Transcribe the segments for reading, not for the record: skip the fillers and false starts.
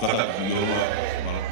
kata biolua malam.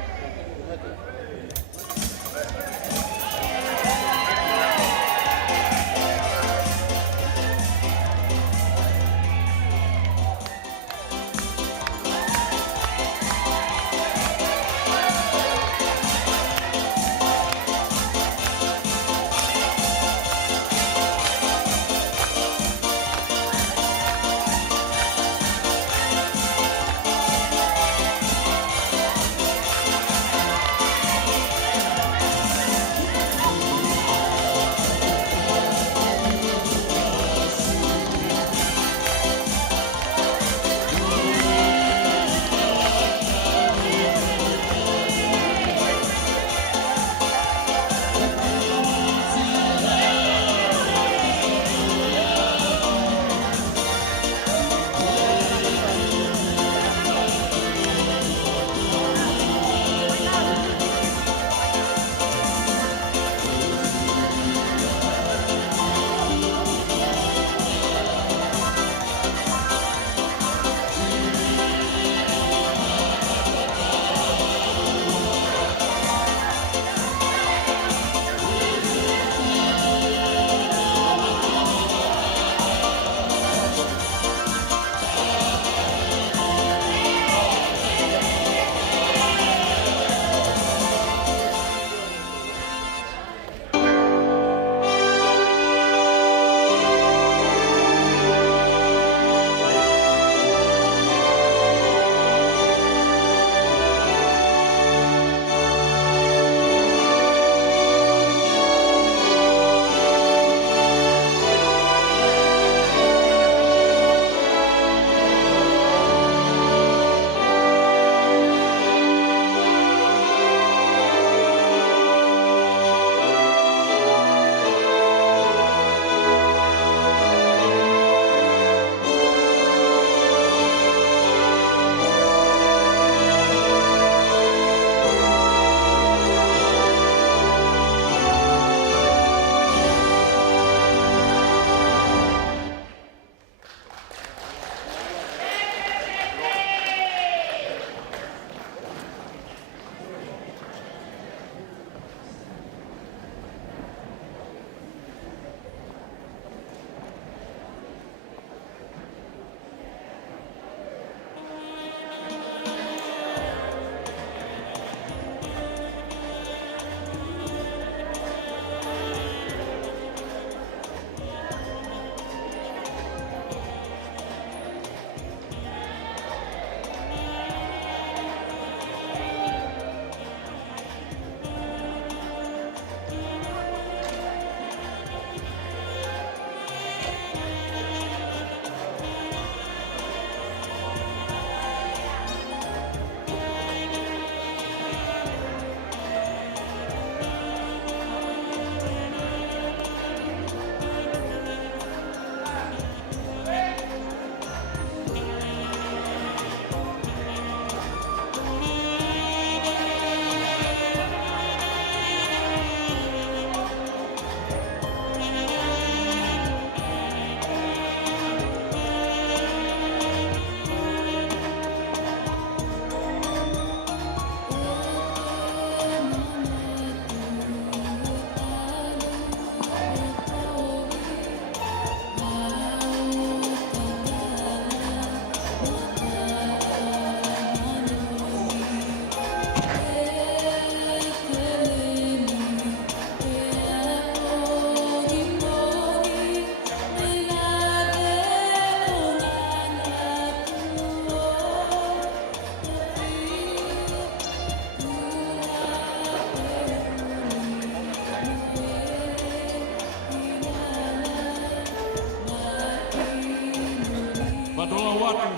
Doa watu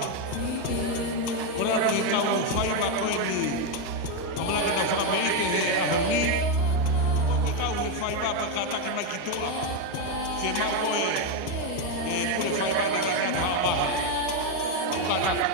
ora ki kawa fai ba ko ni amala ka fa ba ite he ahni o ki kawa fai ba ka ta ka ma ki doa ke ma ko e ku fai ba na ka ha ba ka ka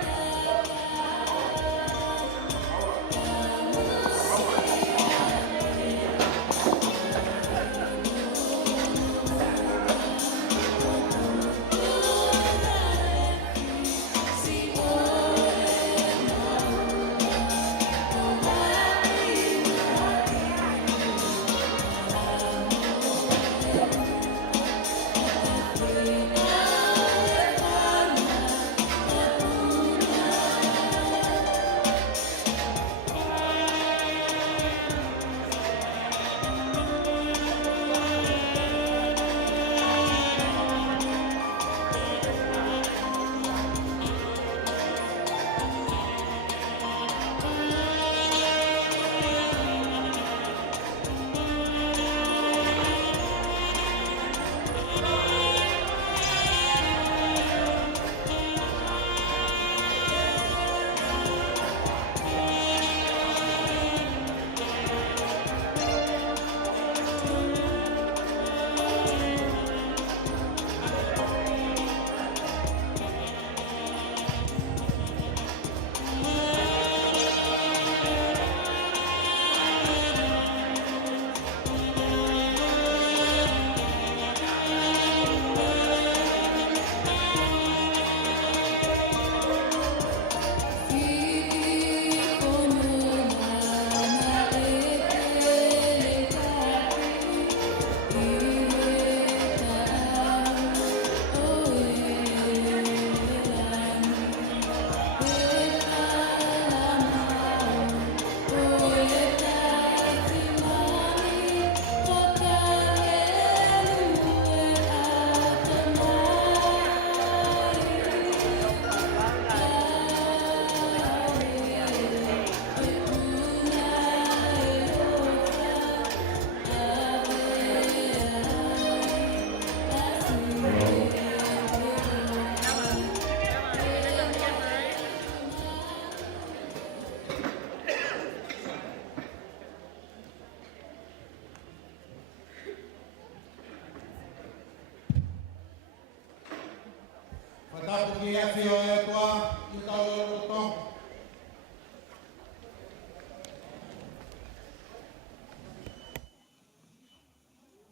Watapu ki a fio e tua, i tau e roto.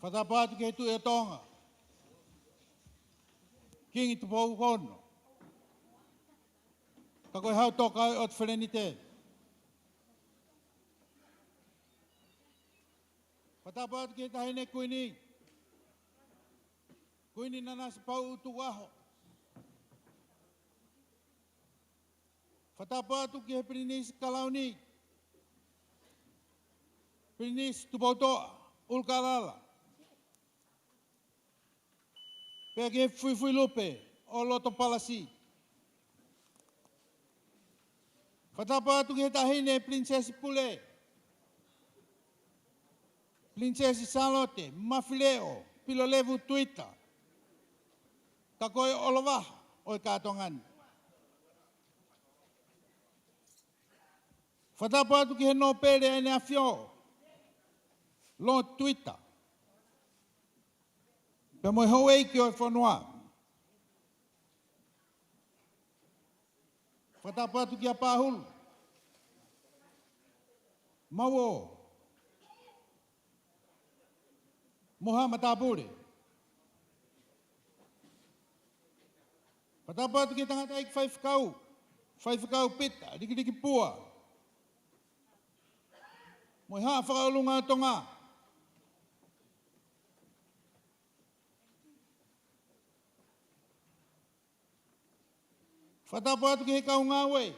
Watapu atu ki tu e tonga. Kingi tu pou kono. Ka koe hau toka o te whenenite. Watapu atu ki tahine kuini. Kuini nana se pau utu waho. Whatapu atu ki he Prinis Kalauni. Prinis Tupautoa, Ulkalala. Pea ki he Fuifui Lupe, o Loto Palasi. Whatapu atu ki he tahine Princesi Pule. Princesi Salote, Mafileo, Pilolevu Tuita. Ka koe olowaha o e kātongani. Whatapu atu ki he no pere ene a fio. Lo Twitter. Pe moi hau eiki o e whanua. Whatapu atu ki a pāhulu. Mau Moha Matapure. Whatapu atu ki tangata eiki whaifakau. Whaifakau pita, riki pua. Moi haa whakaulunga tonga. Whatapu atu ki he kaungawe.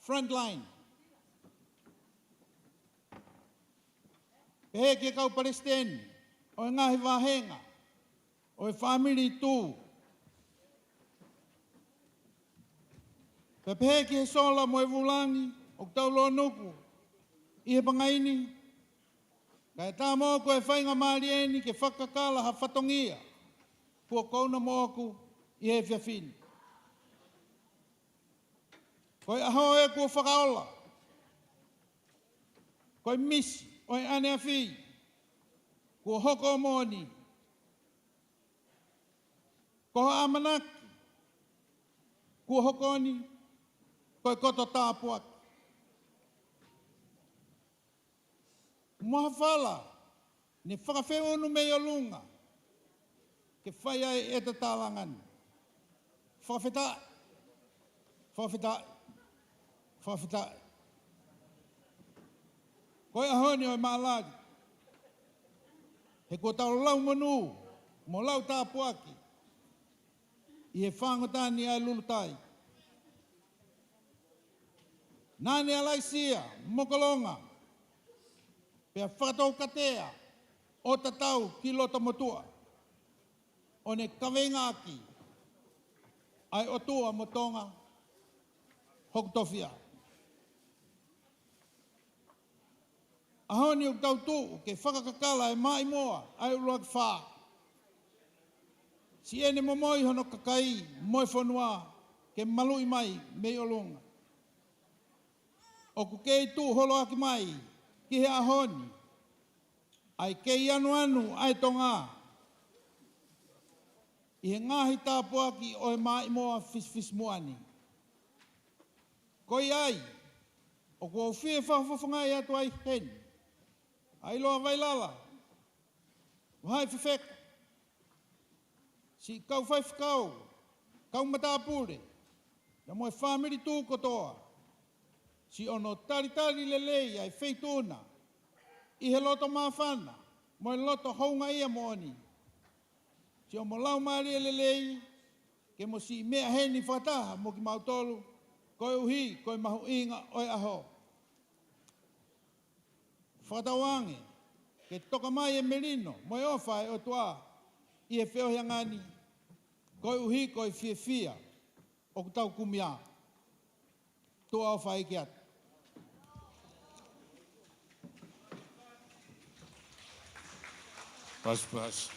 Frontline. Pehe ki he kau Palestine. O e ngahi wahenga. O e family tū. Pehe ki he sola mo e vulangi. O taulo nuku. I he pangaini, kai tā mō koe whainga mārieni ke whakakala ha whatongia, kua kauna mōku i he whiawhini. Koe aho e kua whakaola, koe misi o e ane a whi, kua hoko mōni, koha amanaki, kua hokoni, koe koto tāpuaki. Moha whala, ne whakawheonu mei o lunga, ke whai ai e te tālangan. Whawhetai, whawhetai, whawhetai. Koe ahoni o e maalari. He kua tau lau manu, mo lau tāpuaki, i he whangotani ai lulutai. Nāne alaisia, mokolonga, pea whakatau katea o tatau ki lota motua. O ne kawengaki ai o tua motonga hokutofia. Ahoni o tau tū ke whakakakala e mai moa ai uruak whā. Si ene momoi hono kakai moi whanua ke malui mai mei olunga. O ku kei tū holo aki mai ki he ahoni, ai kei anu ai tonga. I he ngahi tāpuaki o e mai moa fis muani. Koi ai, o kua whie whawhawhangai atu ai hen. Ai loa vailala, wahai whiwheka. Si kau whaifkau, kau matapure, na moe whamiri tū kotoa. Si ono taritari lelei ai feituna, i he loto mawhana, mo e loto haunga ia moani. Si o mo lau maria lelei, ke mo si mea heni whataha mo ki mautolu, koe uhi, koe mahu inga oi aho. Whatawange, ke toka mai e merino, mo e ofai o tua, i e whiohiangani, koe uhi, koe fia, o kutau kumia, tua ofai ki atu. Pas.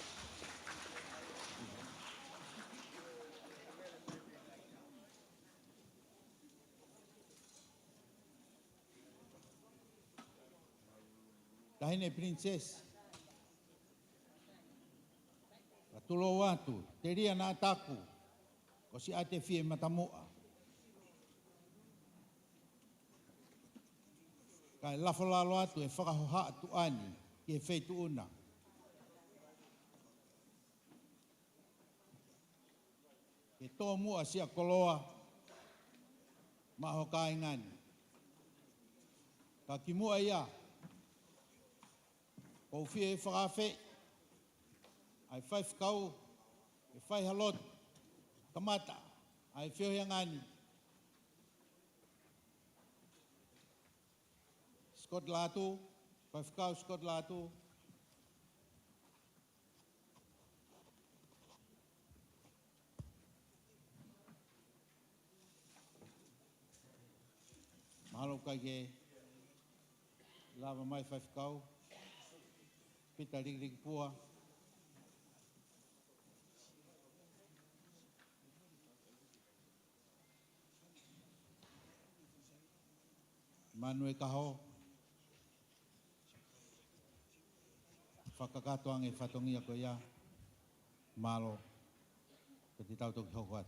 Tahine princess. Patulo watu, teria nā taku. ko si ate fie matamua. Kai lafo lalo atu e whakahoha atu ani ki e wheitu una. E tō mua sia koloa maho ka ingani. Ka ki mua ia, kou fie e whakawhi, ai whai whakau, e whai halot, kamata, ai whiohi angani. Skot latu, whai whakau skot latu. Mahalo kai ke lava mai whai whakau. Pita rig pua. Manu e kaho. Whakakatoang e whatongia ko ia. Malo. Peti tau toki hokuat.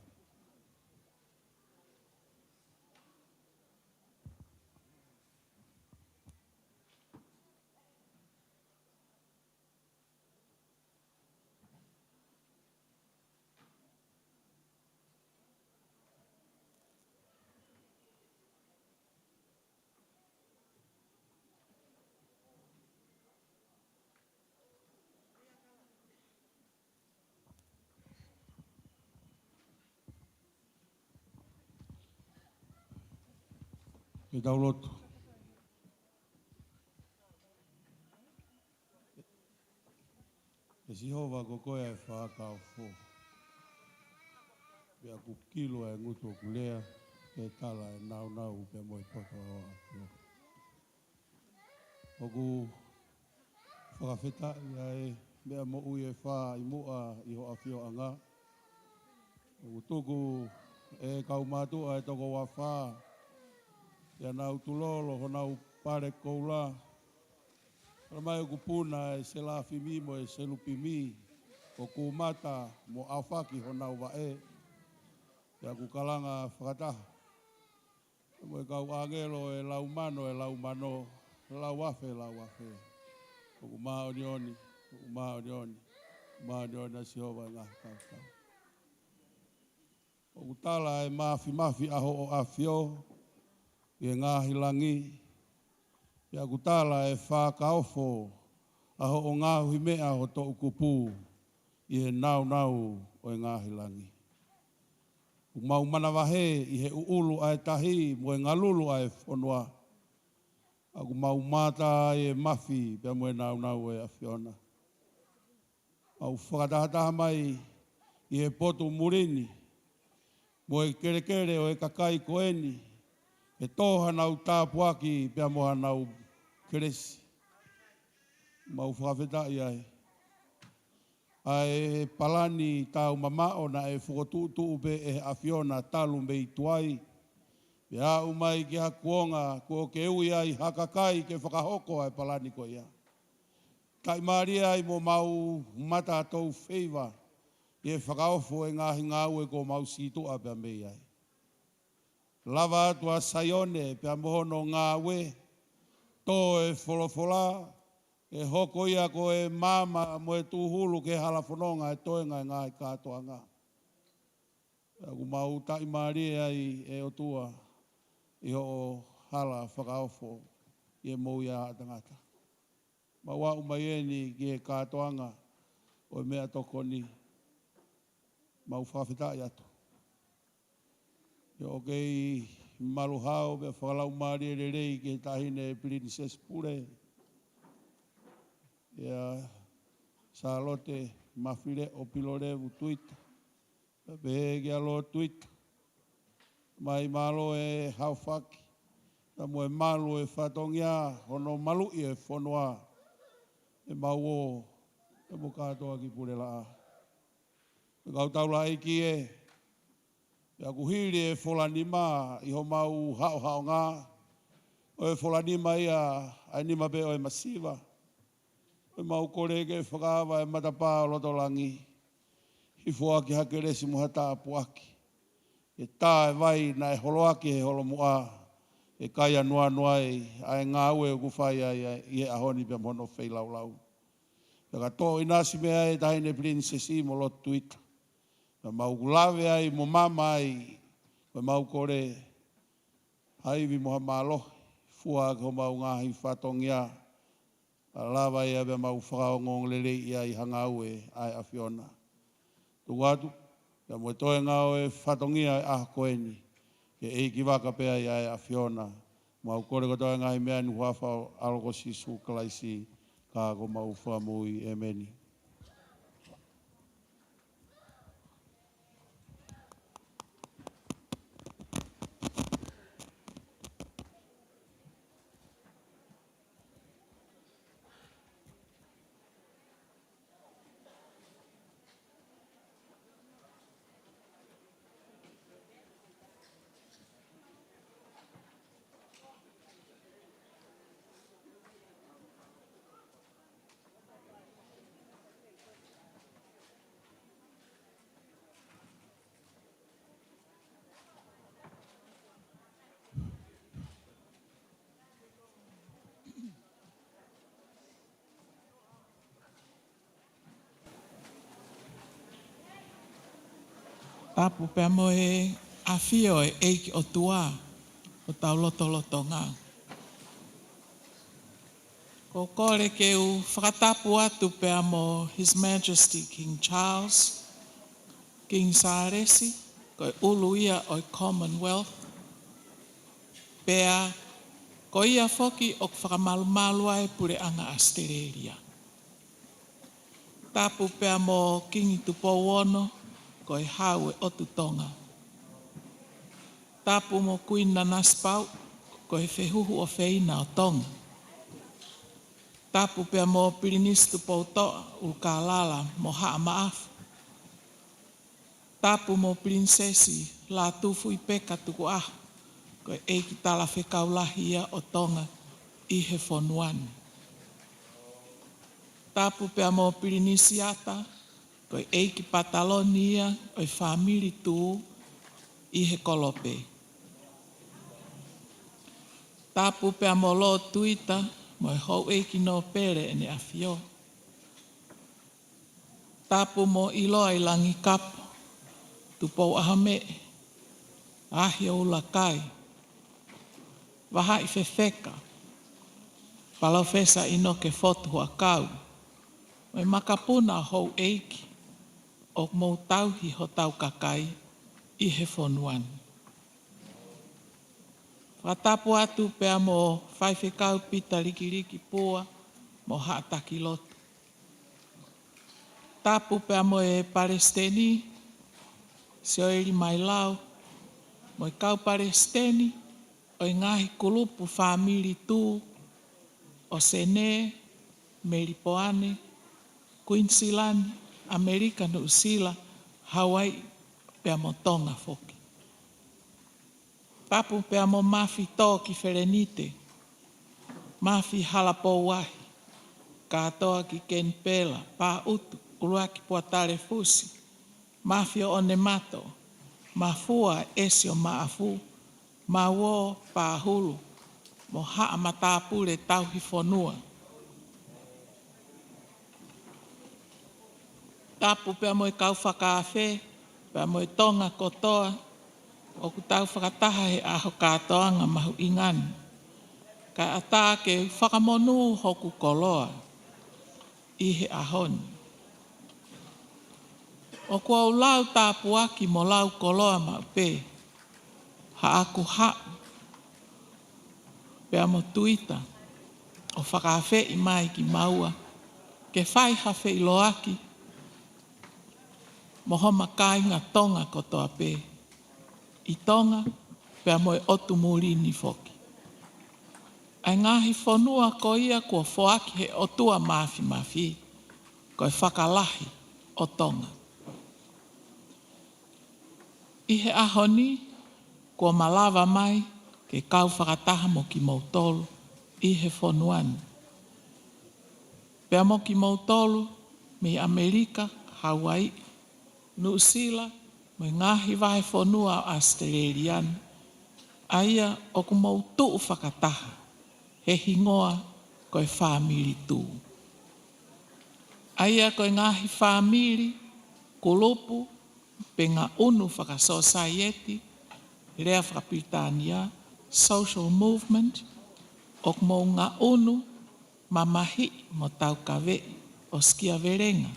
E tau lotu. E sihova ko koea e whakao fō. Pea ku kilo e ngutu o kulea, e tala e nau pe moi poto o apio. Oku whakawheta ia e mea mo ui e wha i mua i ho apio anga. Oku tuku e kaumatua e toko wa wha. Ia nau tulolo ho nau pare koula. Ramai o kupuna e se lafi mi mo e se lupi mi. O kumata mo awhaki ho nau wae. Ia ku kalanga whakataha. Mo e kau angelo e lau mano. Lau wafe. O ku maa onioni. Maa onioni a sihova ngā kau. O ku tala e mafi aho o afio. E ngā hilangi, ia kutala e whakaofo, aho o ngā huimea ho tō ukupu, i he nau o e ngā hilangi. U mau manawahe i he uulu ai tahi, mo e ngalulu ai whonua. Aku mau mata e mafi, pia mo e nau e awhiona. Au whakatahataha mai i he potu murini, mo e kere o e kakai koeni, e toha nau tāpuaki pia moha nau keresi. Mau whakawhetai ai. Ai palani tau mamao na e whakotutu pe e awhiona talu mei tuai. Pia umai ki hakuonga ko ke ui ai hakakai ke whakahoko ai palani ko ia. Kai maria ai mo mau mata tau wheiva. I e whakaofo e ngahi ngāue ko mau situa pia mei ai. Lava atua saione pia mohono ngā we, tō e wholofola, e hoko ia ko e mama mo e tūhulu ke halafononga e toenga e ngā i kātoa ngā. Aku mau tai maari ai e o tua, i ho hala whakaofo, i e mou ia atangata. Maua umaieni ki e kātoanga, o e mea tokoni, mau whawhitai atu. O kei maluhao me whakalau maari e rei ke tahine Princess Pure. Ia Salote mawhire o Pilorevu tuita. Pehe ki alo tuita. Mai malo e hauwhaki. Tamo e malu e whatongia. Hono malu i e whonua. E mau o. E mo katoa ki pure laa. E kau taula eiki e. Ia kuhiri e wholanima i ho mau hao ngā. O e wholanima ia ainima pe o e masiva. O mau koreke e whakawa e matapā o lotolangi. I fua ki hake resi muhata apuaki. e tā e vai na e holoaki he holo mua, e kai anua noai, ai ngā ue o kuwhai ai i e ahoni pia mono whei lau lau. Ia ka tō i nasi mea e tahine prinsesi mo lotu ita. Ia mau kulawe ai mo mama ai, me mau kore haiwi moha malo, fua ko mau ngahi whatongia, lawa ia me mau whakaongong lele ia i hanga ue ai a Fiona. Tu watu, ia mo toe ngao e whatongia a koeni, ke eiki waka pea i ai a Fiona. Mau kore ko toe ngahi mea ni huafa aloko sisu kalaisi, ka ko mau whamui e meni. Tapu pea mo e awhio e eiki o tua o tau loto ngā. Ko kore ke u whakatapu atu pea mo His Majesty King Charles, King Saresi, ko ulu ia o Commonwealth, pea ko ia foki o whakamalu ai pure anga Australia. Tapu pea mo King Tupowono, ko e hau e otu tonga. Tapu mo Queen Nanaspau, ko e whehuhu o wheina o tonga. Tapu pea mo Pirinistu Poutoa, Ulkalala, mo haa maafu. Tapu mo Prinsesi, la tufu i peka tuku ahu, ko e eiki tala whekaulahia o tonga i he whonuani. Tapu pea mo Pirinisiata, ko e eiki Patalonia o e whamiri tū i he kolope. Tapu pea mo lo tuita mo e hou eiki no pere ene a whio. Tapu mo iloa i langi kapo, tupou ahame, ahi o ulakai, waha i whewheka, palau whesa ino ke fotu hua kau, mo e makapuna hou eiki, o mou tauhi ho tau kakai i he whonuani. Whatapu atu pea mo whaiwhekau pita rikiriki pua mo haataki lotu. Tapu pea mo e Palestini, se o eri mai lau, mo e kau Palestini, o e ngahi kulupu whamiri tū, o Sene, Meripoane, Queensland, Amerika no Usila, Hawaii, pea mo tonga foki. Tapu pea mo mafi tō ki Wherenite, mafi halapo wahi, katoa ki Kenpela, pā utu, uruaki puatare fusi, mafi o Onemato, mafua esi o maafu, mawo pā hulu, mo haa matapure tauhi whonua. Tapu pea mo e kau whakawhe, pea mo e tonga kotoa, o ku tau whakataha he aho katoanga mahu ingani. Ka ata ke whakamonu hoku koloa, i he ahoni. O kua lau tapu aki mo lau koloa ma pe, ha aku ha, pea mo tuita, o whakawhe i mai ki maua, ke whai hawhe i loaki, mo homa kāinga tonga kotoa pē. I tonga, pea mo e otu mūrini foki. Ai ngahi whonua ko ia kua whoaki he otua mafi, ko e whakalahi o tonga. I he ahoni, kua malawa mai, ke kau whakataha mo ki mautolu, i he whonuani. Pea mo ki mautolu, me Amerika, Hawaii, Nusila, mo ngahi vai whanua Australian, aia o ku mau tuu whakataha, he hingoa koe whamiri tū. Aia koe ngahi whamiri, kulupu, pe ngā unu whakasociety, rea whakapitania, social movement, o ku mau ngā unu, mamahi mo tau kawe o skia verenga,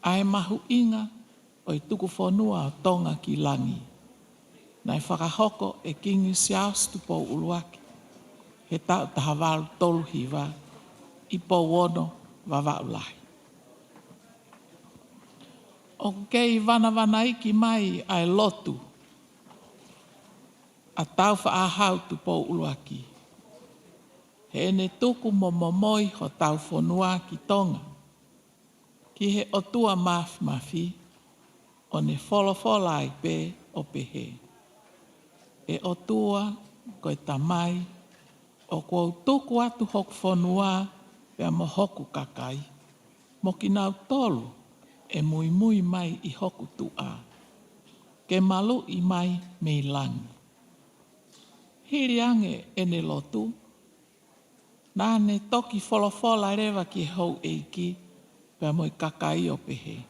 ai mahu inga o i tuku whanua o tonga ki langi. Nai whakahoko e kingi siaus tu pou uluaki, he tau tahawalu tolu hiwa, i pou wono wawaulahi. O kei wana iki mai ai lotu, a tau whaahau tu pou uluaki. He ene tuku mo momoi ho tau whanua ki tonga, ki he otua mafi, o ne wholofola ai pe o pehe. E otua koe tamai, o kou tuku atu hoku whanua pea mo hoku kakai, mo ki nau tolu e mui mai i hoku tua, ke malu i mai me langi. Hiri ange ene lotu, nāne toki wholofola rewa ki hou eiki, pea mo i kakai o pehe.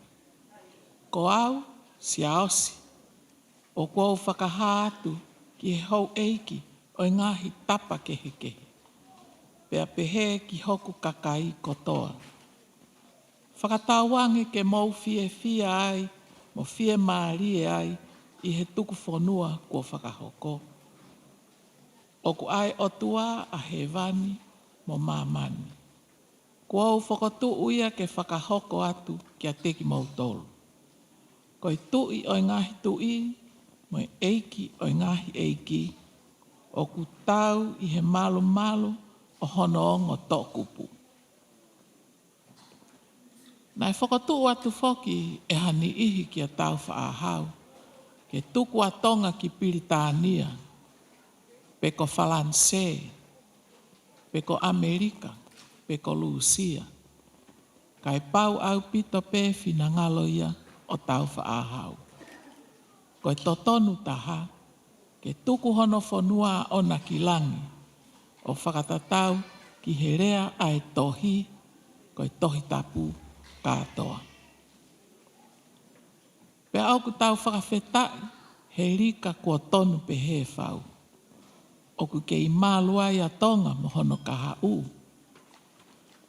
Ko au, si aosi, o kou whakahātu ki he hou eiki o i ngahi tapa kehe. Pea pehe ki hoku kakai kotoa. Whakatawange ke mau fie ai, mo fie maarie ai, i he tuku whanua kua whakahoko. Oku ai otua a he vani mo mamani. Kua u whakotu uia ke whakahoko atu kia teki mau tolu. Koi tui o ngahi tui, mo eiki o ngahi eiki, o ku tau i he malu o hono ongo tōkupu. Nai whakatu atu whoki e hani ihi kia tau whaahau, ke tuku atonga ki Piritania, peko Falanse, peko Amerika, peko Lucia, kai pau au pito pe finangaloia o tau whaahau. Koe totonu taha, ke tuku hono whanua o na ki langi, o whakatatau ki he rea ai tohi, koe tohi tapu katoa. Pea au ku tau whakawhetai, he rika kua tonu pe he whau. O ku ke i māluai a tonga mo hono kaha u.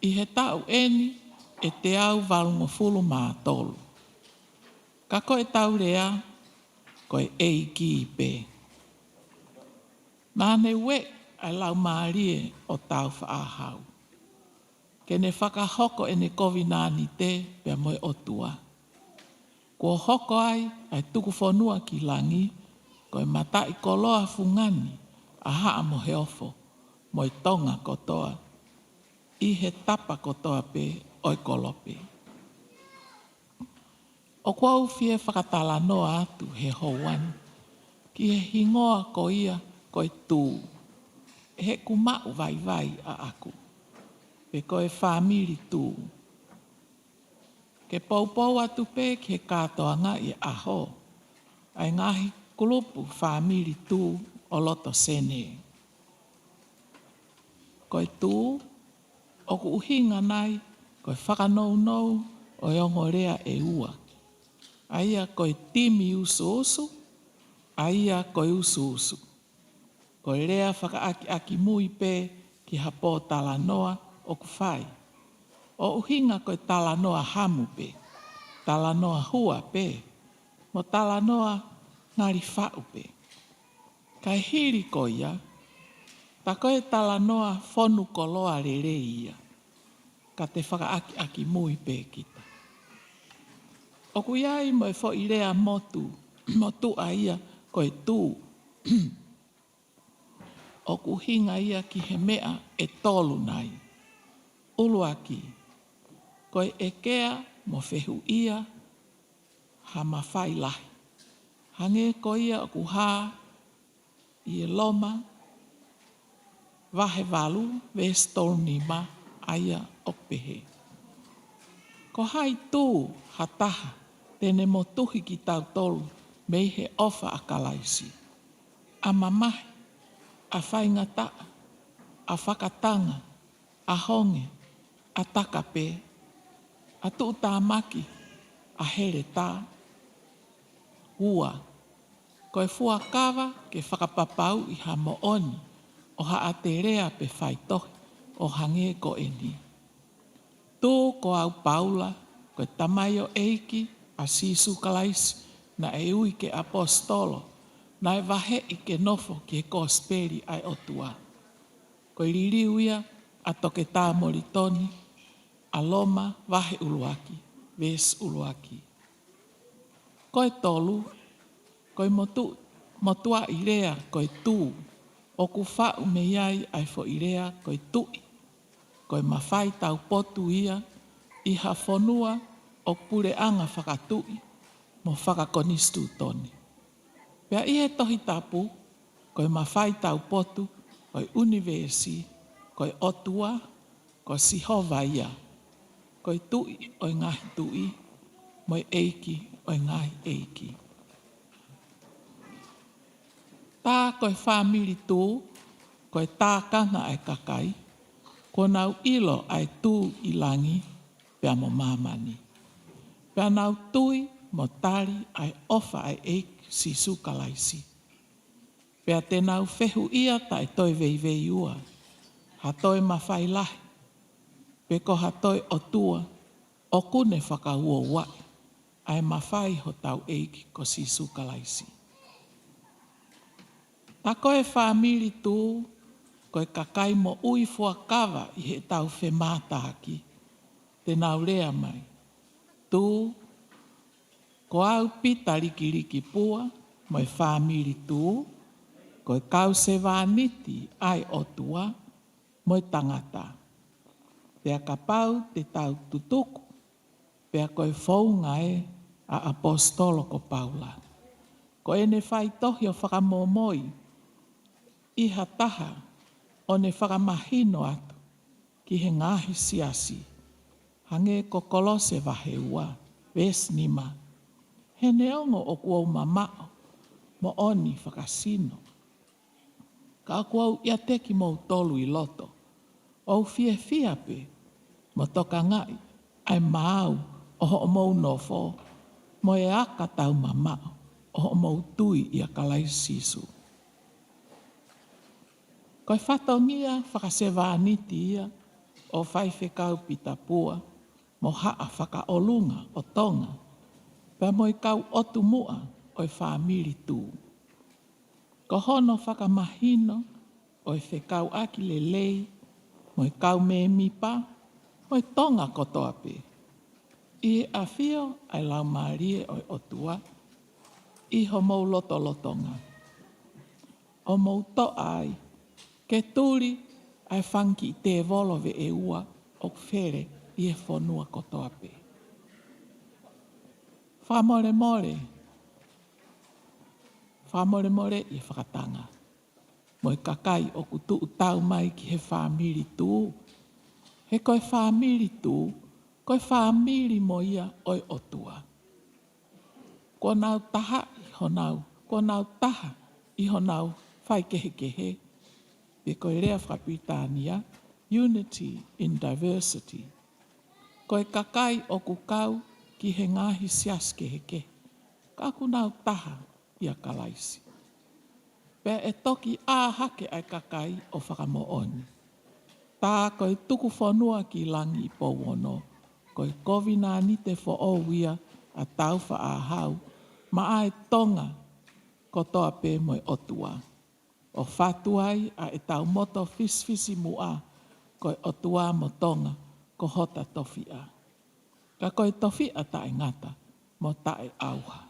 I he tau eni e te au valungo fulu maa tolu. Ka koe tau rea, koe eiki i pe. Nāne we ai lau maarie o tau whaahau. Ke ne whakahoko e ne kovinani te pea moe otua. Kua hoko ai tuku whanua ki langi, koe matai koloa fungani a haa mo heofo, moe tonga kotoa, i he tapa kotoa pe oi kolope. O kua ufie whakatala noa atu he houan, ki he hingoa ko ia koe tū, he kumau vai a aku, pe koe whamiri tū. Ke paupau atu pe ki he katoa ngā i aho, ai ngahi kulupu whamiri tū o loto sene. Koe tū, o ku uhinga nai, koe whakanou o yongo rea e ua. Aia koe timi usu, aia koe usu. Koe rea whakaaki mui pe ki hapo talanoa o ku whai. O uhinga koe talanoa hamu pe, talanoa hua pe, mo talanoa ngari whau pe. Kai hiri koia, ta koe talanoa whonu koloa rere ia, ka te whakaaki mui pe kita. O ku iai mo e fo i rea motu a ia koe tū. O ku hinga ia ki he mea e tolu nai. Uluaki, koe e kea mo whehu ia ha mawhai lahi. Hange ko ia o ku haa i e loma, wahe walu, vestolni ma aia o pehe. Ko hai tū hataha, tene mo tuhi ki tau tolu, mei he ofa a kalaisi. A mamahi, a whaingata, a whakatanga, a honge, a takape, a tuutāmaki, a here tā, ua. Koe fuakawa ke whakapapau i ha mooni o ha aterea pe whaitohi o hange ko eni. Tō ko au paula, koe tamaio eiki a sisu kalaisi na e ui ke apostolo, na e wahe i ke nofo ki e kosperi ai otua. Koe ririuia a toke tā moritoni, a loma wahe uluaki, ves uluaki. Koe tolu, koe motua i rea koe tū, o ku whau me iai ai fo i rea koe tui. Koe mawhai tau potu ia, i ha whonua o pure anga whakatui, mo whakakonistu toni. Pea i he tohi tapu, koe mawhai tau potu, koe universi, koe otua, koe sihova ia. Koe tui o ngahi tui, moi eiki o ngahi eiki. Tā koe whamiri tū, koe tā kanga ai kakai, ko nau ilo ai tū i langi, pea mo mamani. Pea nau tui mo tari ai ofa ai eiki si sukalaisi. Pea te nau whehu ia tai toi veivei ua, ha toi mawhai lahi, pe ko ha toi o tua, o kune whakaua wai, ai mawhai ho tau eiki ko si sukalaisi. Ta koe whamiri tū, koe kakai mo ui fuakawa i he tau whemātāki, te nau rea mai. Tū, ko au pita rikiriki pua, moi whamiri tū, koe kau se wāniti ai o tua, moi tangata. Pea ka pau te tau tutuku, pea koe whaunga e a apostolo ko Paula. Ko ene whaitohi o whakamomoi, iha taha o ne whakamahino atu ki he ngahi siasi. Hange ko kolose wahe ua, ves nima. He neongo o kuau mamao, mo oni whakasino. Ka kuau ia teki mou tolu i loto, o fia pe, mo toka ngai, ai maau o ho mou nofo, mo e aka tau mamao, o ho mou tui ia kalai sisu. Koe whatongia whakasewāniti ia o whaiwhekau pita pua, mo haa whakaolunga o tonga, pea mo i kau otu mua o i whamiri tū. Ko hono whakamahino o i whekau aki lelei, mo i kau me mipa, mo i tonga kotoa pe. I a whio ai lau marie o i otua, i ho mou lotonga. O mou to ai, ke turi ai whanki te volove e ua o where i e whonua kotoa pe. Whamore i e whakatanga. Mo i kakai o kutu tau mai ki he whamiri tū. He koe whamiri tū, koe whamiri mo ia oi otua. Ko nau taha i honau, ko nau taha i honau whai kehe. Pe koe rea whakapitania, unity in diversity. Koe kakai o kukau ki he ngahi sias kehe. Ka kunau taha ia kalaisi. Pea e toki āhake ai kakai o whakamooni. Tā koe tuku whanua ki langi i pouono. Koe kovina ni te whaowia a tau whaahau, ma ai tonga kotoa pe moi otua. O whatuai a e tau moto fisfisi mua, koe otua mo tonga ko hota tofia. Ka koe tofia ta e ngata, mo ta e auha.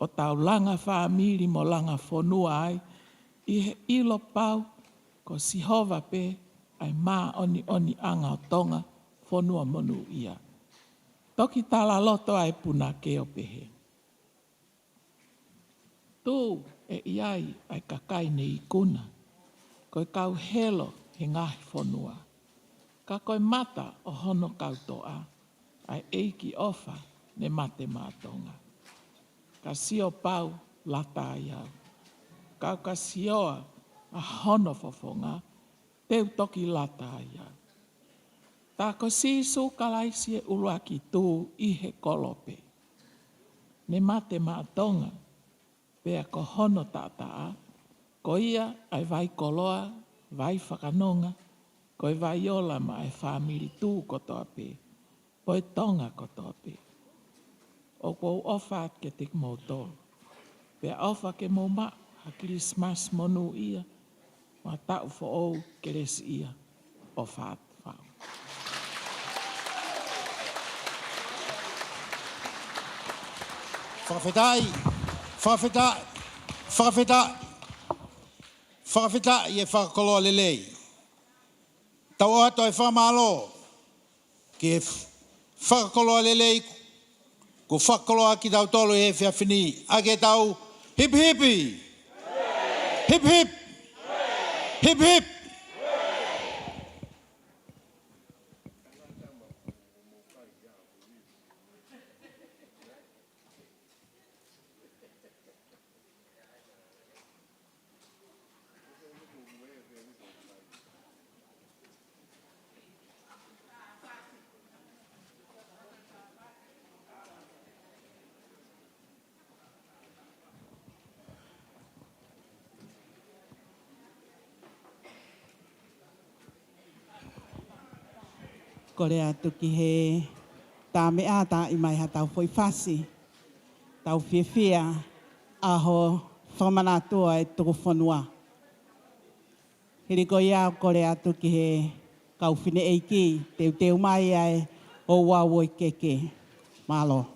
O tau langa whamiri mo langa whanua ai, i he ilo pau ko sihova pe ai mā oni anga o tonga whanua monu ia. Toki tala loto ai puna ke o pehe. Tū e iai ai kakai ne i kuna, koe kau helo he ngahi whanua. Ka koe mata o hono kau toa, ai eiki ofa ne mate mātonga. ka sio pau lata iau. Kau ka sioa a hono fofonga, teu toki lata iau. Tā ko sisu kalaisi e ulua ki tū i he kolope. Ne mate maatonga, pea ko hono tātaa, ko ia ai vai koloa, vai whakanonga, ko i vai ola ma e whamiri tū kotoa pē, po e tonga kotoa pē. O kou ofa ke tik mōtolo, pea ofa ke mō ma, ha Christmas monu ia, ma tau fo ou keres ia, ofa atu whao. Whakawhetai e whakakoloa lelei. Tau ato e whamalo ke whakakoloa lelei ko whakakoloa ki tau tolo e whiawhini. Ake tau hip hipi. Hip hip. Hip hip. Kore atu ki he tā mea tā i mai ha tau whoi whasi, tau whiawhia, aho whamanatua e tuku whanua. Hiriko iau kore atu ki he kauwhine eiki, teu mai ai o wawoi keke. Malo.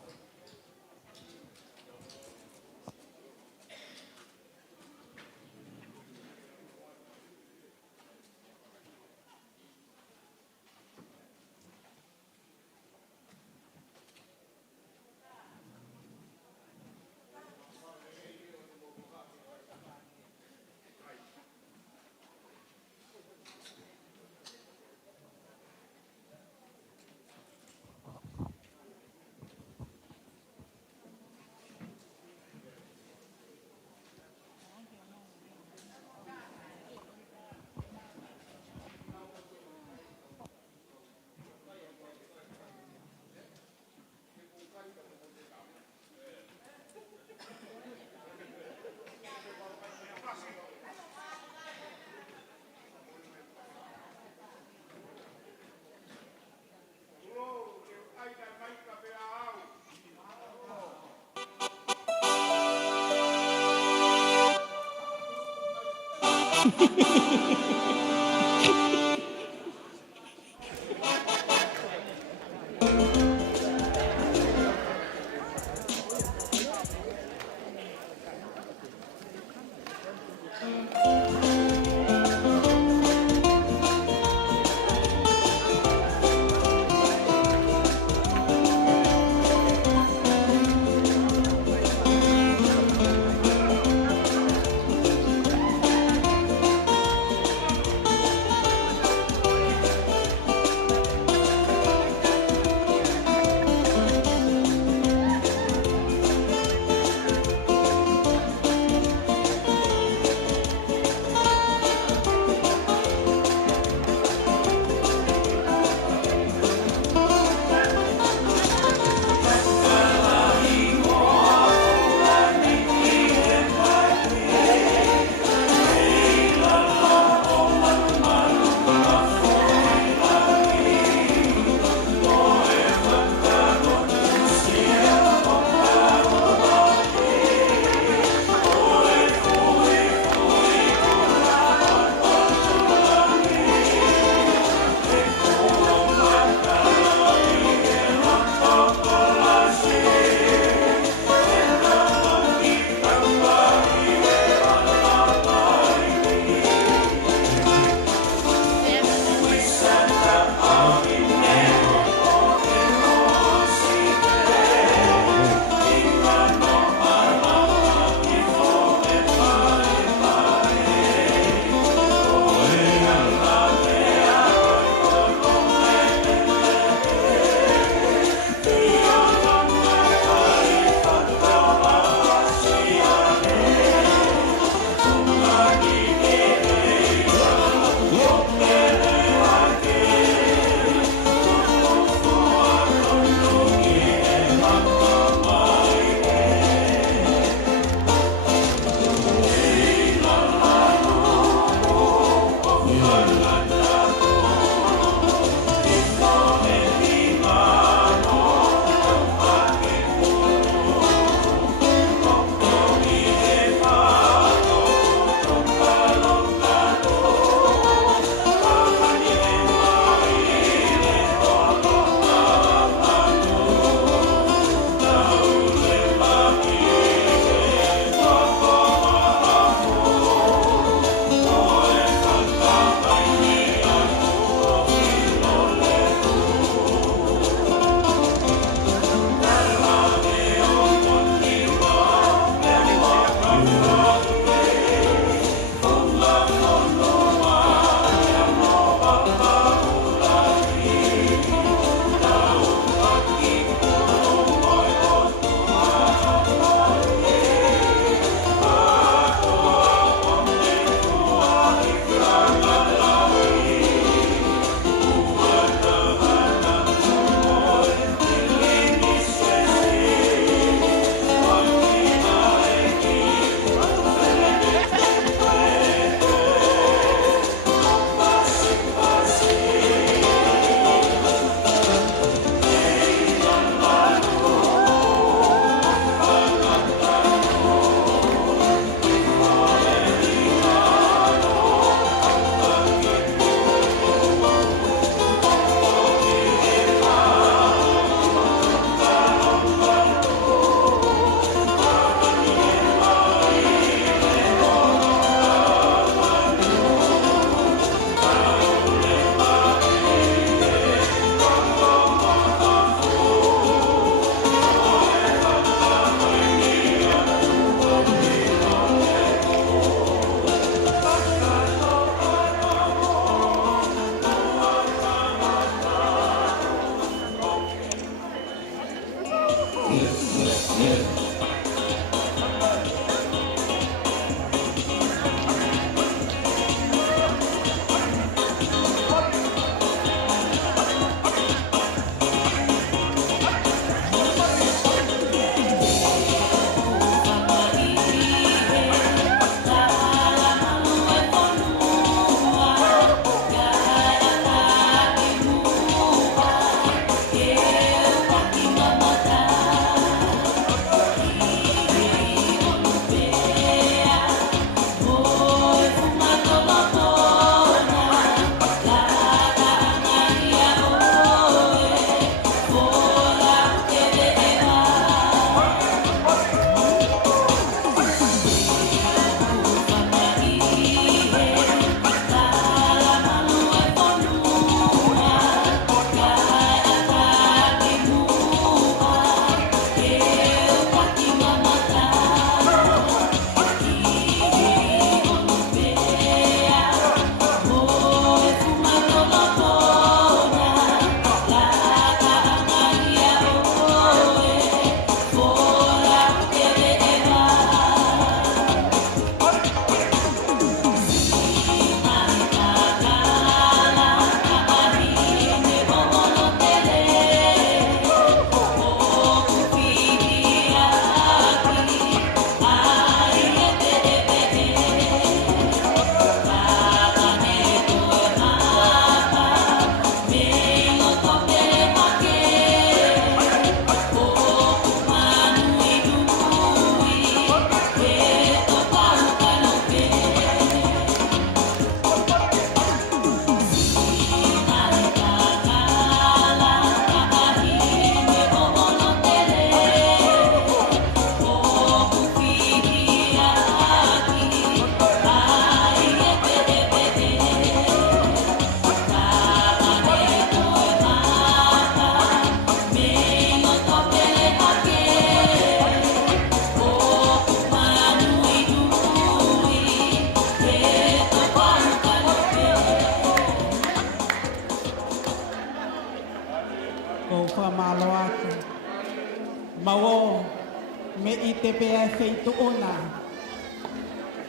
te pea e feitu ona.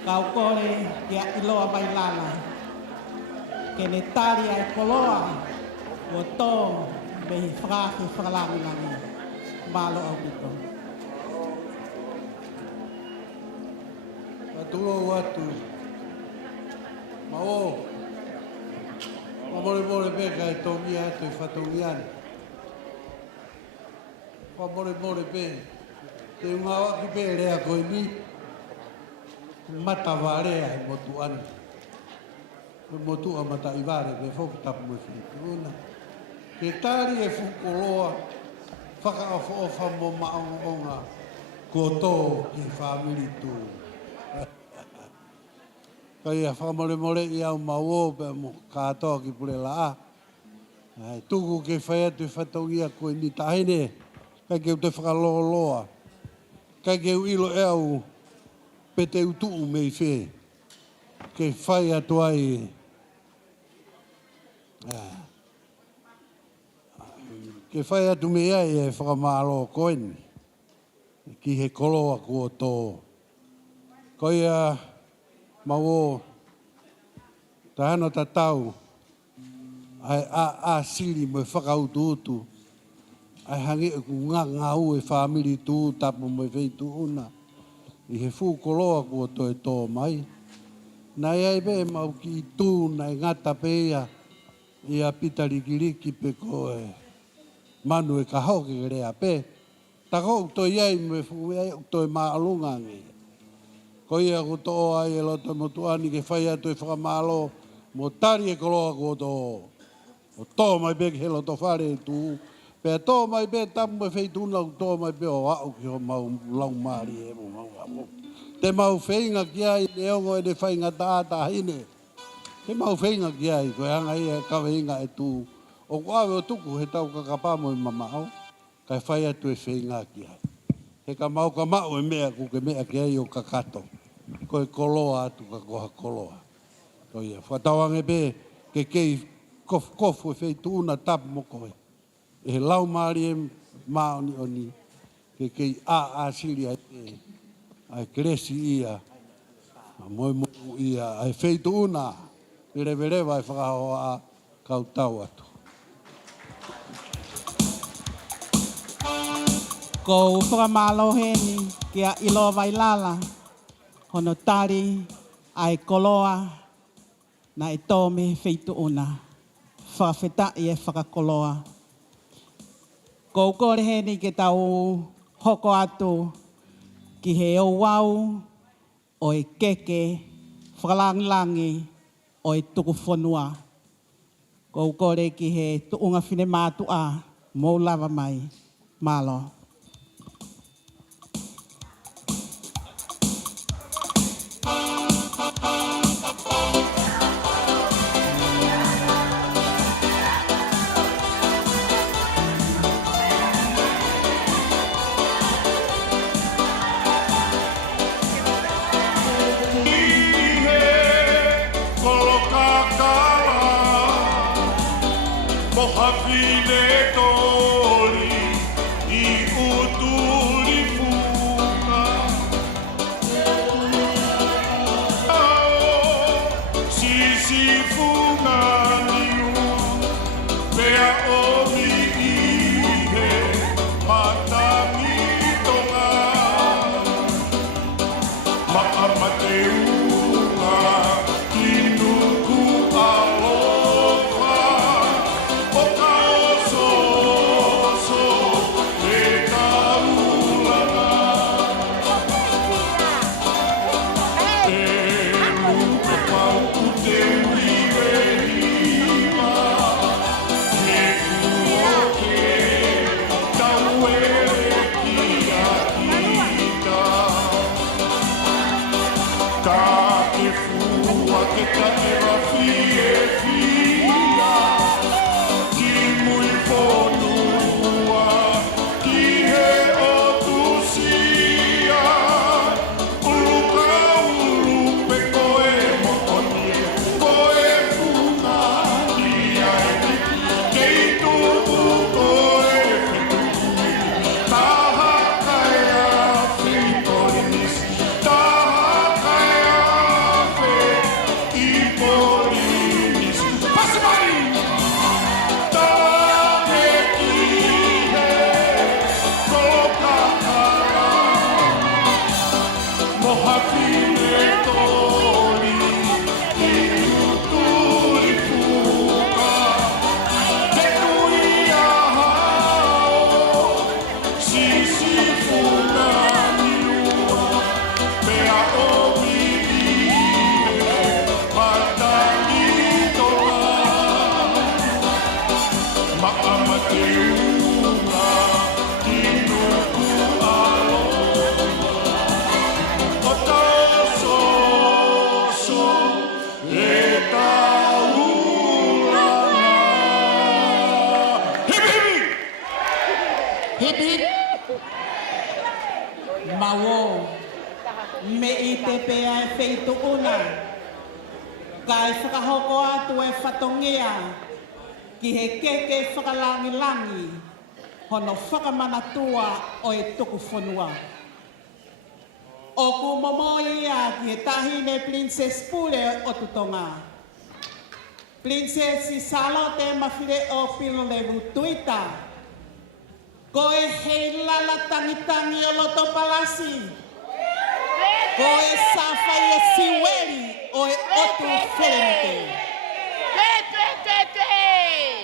Kau kore kia iloa mai lala. Ke ne tari ai koloa. Ua tō me hi whakake whakalangi langi. Malo au pito. Atua watu. Mao. Mamore peka e tongia atu e whatongiani. Mamore pe. Te unga waki pe rea koe ni. Mata warea e motu anu. E motu a mata i ware pe foku tapu me whituna. Ke tari e whukoloa. Whakaofa mo maonga. Koto ki whamiri tū. Kai a whamore i au mawo pe mo katoa ki pule la a. Tuku ke whai atu whatongia koe ni tahine. Kai keu te whakaloloa. Kai keu ilo e au pe te utuu mei whe. Ke whai atu ai. Ke whai atu mei ai e whakamalo koe ni. Ki he koloa kua tō. Kai a mawo tahana tatau ai a siri me whakaututu ai hange ku ngau e family tu tapu me veitu una I he fu koloa kua to e tō mai nai ai be mau ki tu nai ngata peia I a pita rikiriki pe koe manu e kaho ke rea pe tako to iai me fu iai to e maalunga ngi ko ia ko to ai e loto motuani ke whai atu e whakamalo mo tari e koloa ko to mai be ke loto whare tu pe to mai be tamu e whaituna to mai be o au ki ho mau lau maari e mo mau te mau whainga ki ai ne ongo e ne whainga tāta hine te mau whainga ki ai ko anga i e kaweinga e tu o kwawe o tuku he tau kakapamo I mamao kai whai atu e whainga ki ai he ka mau ka mau e mea ku ke mea ki ai o kakato ko e koloa atu ka koha koloa. Ko ia, whatawange be ke kei kofu e wheitu una tapu mo koe. E he lau maari e maoni oni ke kei a siri ai kresi ia, a moe moe ia, ai wheitu una e rewerewa e whakahoa a kautau atu. Ko whakamalo heni kia iloa vai lala. Hono tari ai koloa na e tōme wheitu una. Whawheta I e whakakoloa. Ko kore heni ke tau hoko atu ki he o wau o e keke whakalangilangi o e tuku whanua. Ko kore ki he tuunga whine mātua mō lava mai. Malo. pea e feitu una. Kai whakahoko atu e whatongia ki he keke whakalangi-langi hono whakamanatua o e tuku whanua. O ku momoi ia ki he tahine Princess Pule o tutonga. Princess i salote mawhire o pilo levu tuita. Ko e hei lala tangitangi o loto palasi. Ko e sawhai e siweri o e otu wherente.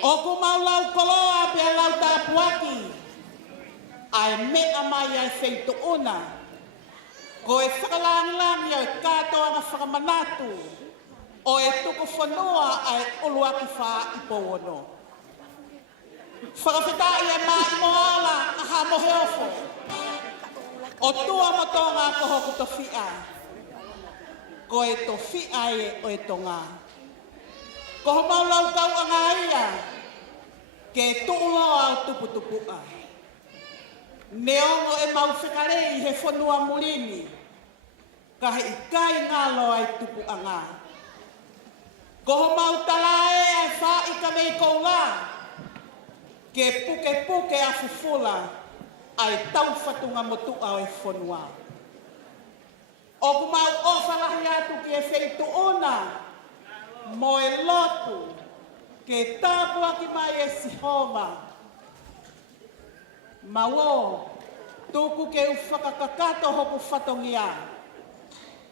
O ku maulau koloa pe lau tāpuaki. Ai mea mai ai wheitu una. Ko e whakalangi-langi o e katoa nga whakamanatu. O e tuku whanua ai uluaki wha i powono. Whakawhitai e mai moala a hamo heofo. O tua motonga ko hoku to whia. Ko e to whia e o e tonga. Ko ho maulau kau anga ia. Ke tuulo au tupu-tupua. Neongo e mau whekarei he whanua mulini. Ka he ikai ngalo ai tupu anga. Ko ho mau talae e wha i ka mei koula. Ke puke a fufula ai tau whatunga motua o e whanua. O ku mau ofalahi atu ki e wheitu ona. Mo e lotu ke tāpua ki mai e sihoma. Mawo, tuku ke u whakakakato hoku whatongia.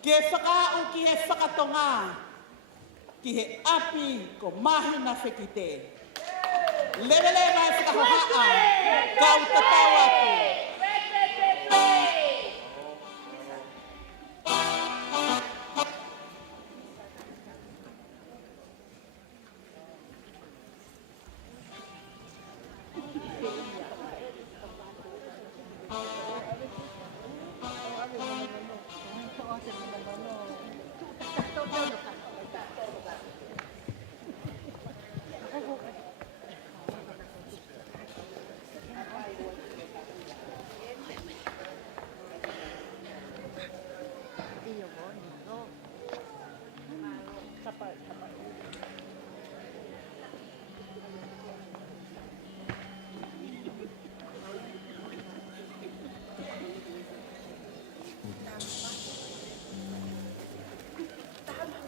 Ke whakau ki he whakatonga. Ki he api ko mahi na whekite. Lelele mai whakahohaa, kau tatau atu.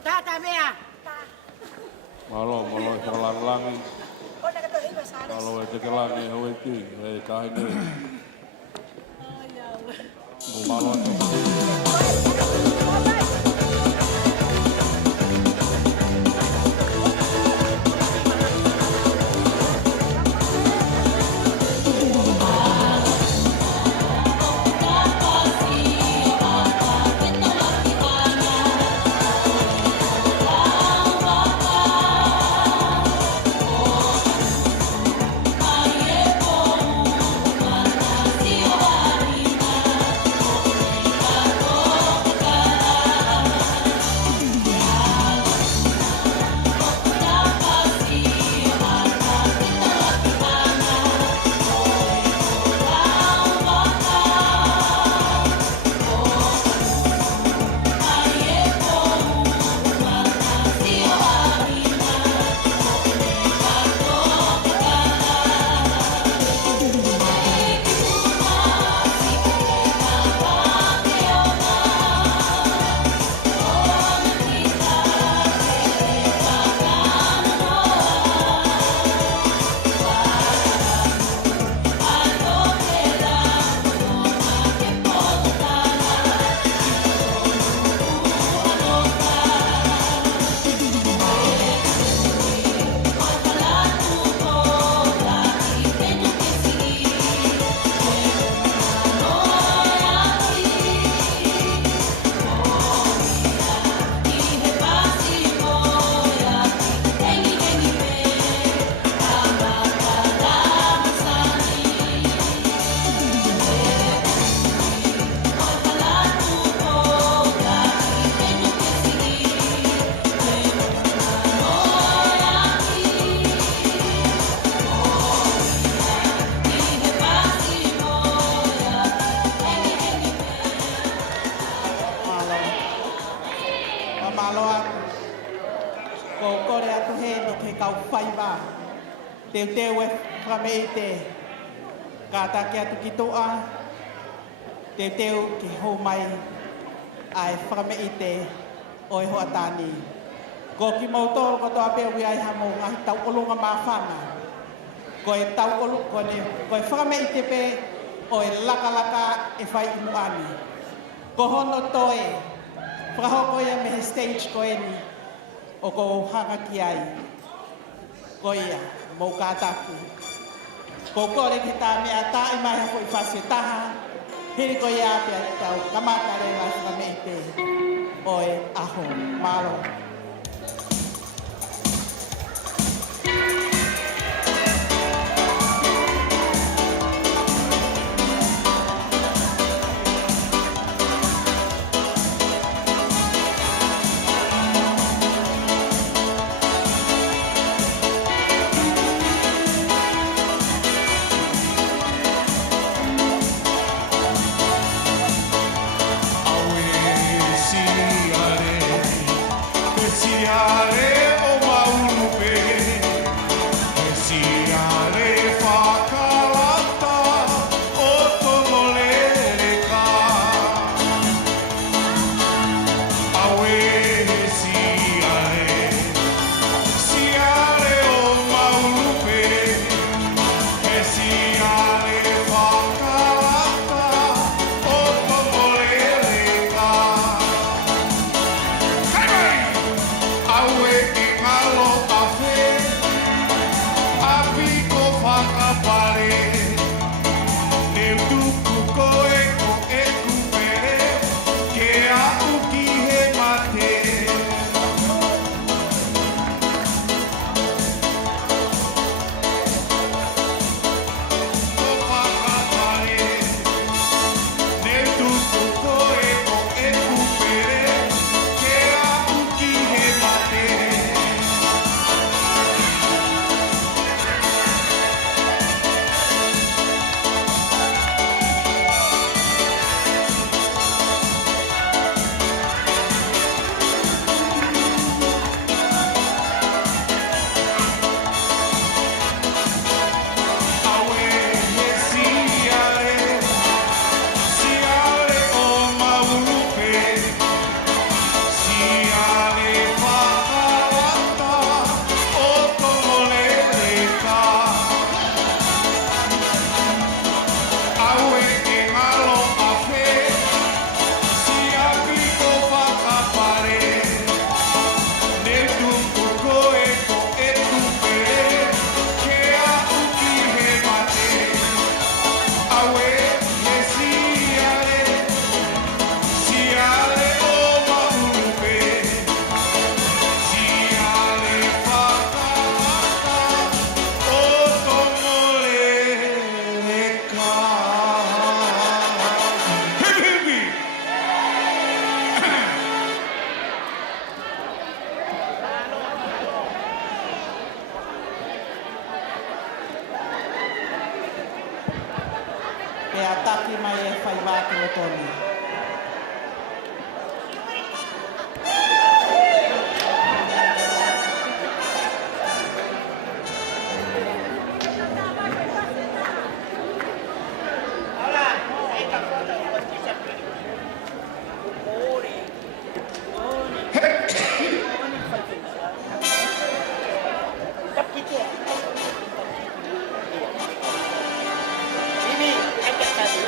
Tata mea. Malo i whakalangi. Malo e te kelangi e hoi ki, e kahine. Malo e te malo atu. Ko kore atu he ni ke kau whaiwa. Teu teu e whameite. Ka take atu ki toa. Teu teu ki hou mai. Ai whameite o e hoatani. Ko ki mautoro ko toa peo wi ai hamo ngahi tau olunga mawhana. Ko e tau olu, ko e whameite pe o e laka laka e whai inuani. Ko hono toe, whakahoko ia me he stage ko e ni, o ko hanga ki ai. Ko ia, mou kātaki. Ko kore ki tā mea tā i mai hako i whasi taha, hiri ko ia pia tau kamata rewa whameite o e aho malo. Ke ataki mai e whai wāki o tonu. Ini, ajak tadi.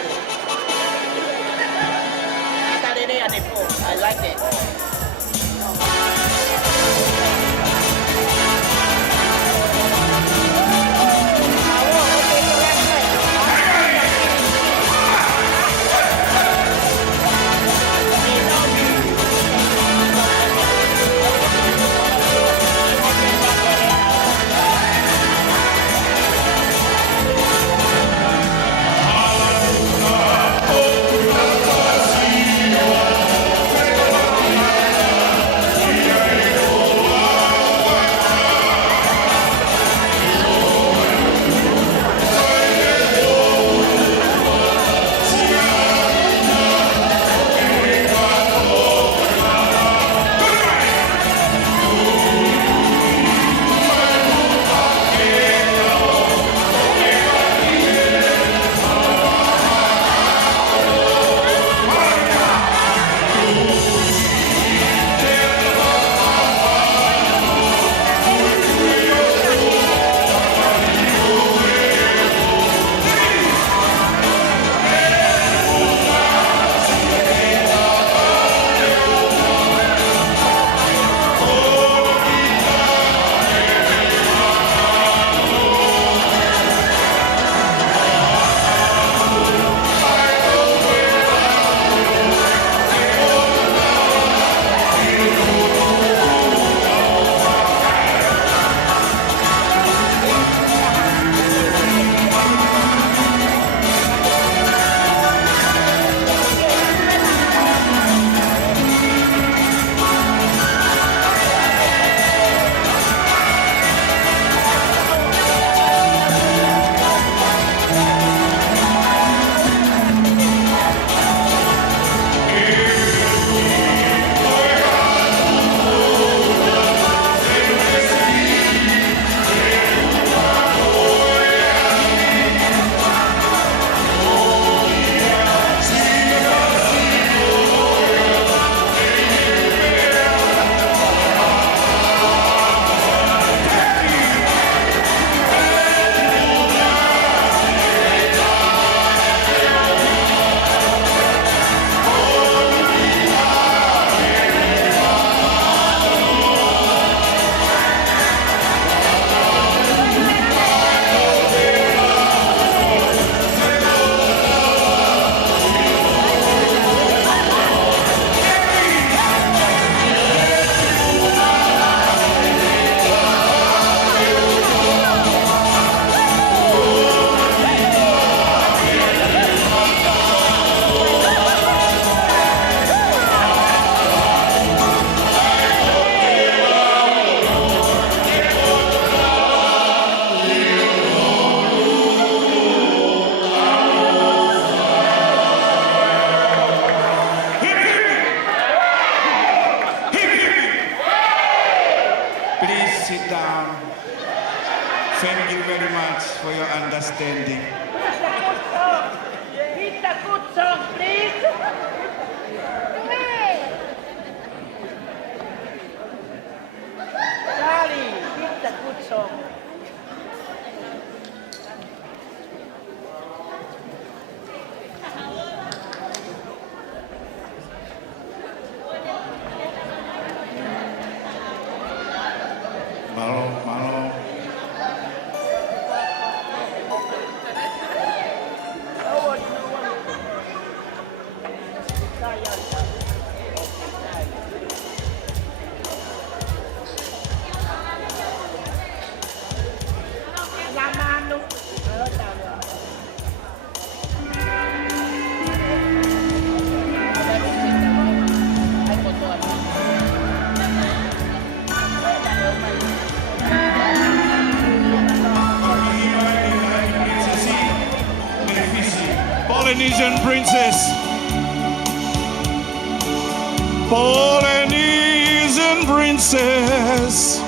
down. Thank you very much for your understanding. Hit the good song, please. Charlie, hit the good song. Malo. Polynesian princess. Polynesian princess,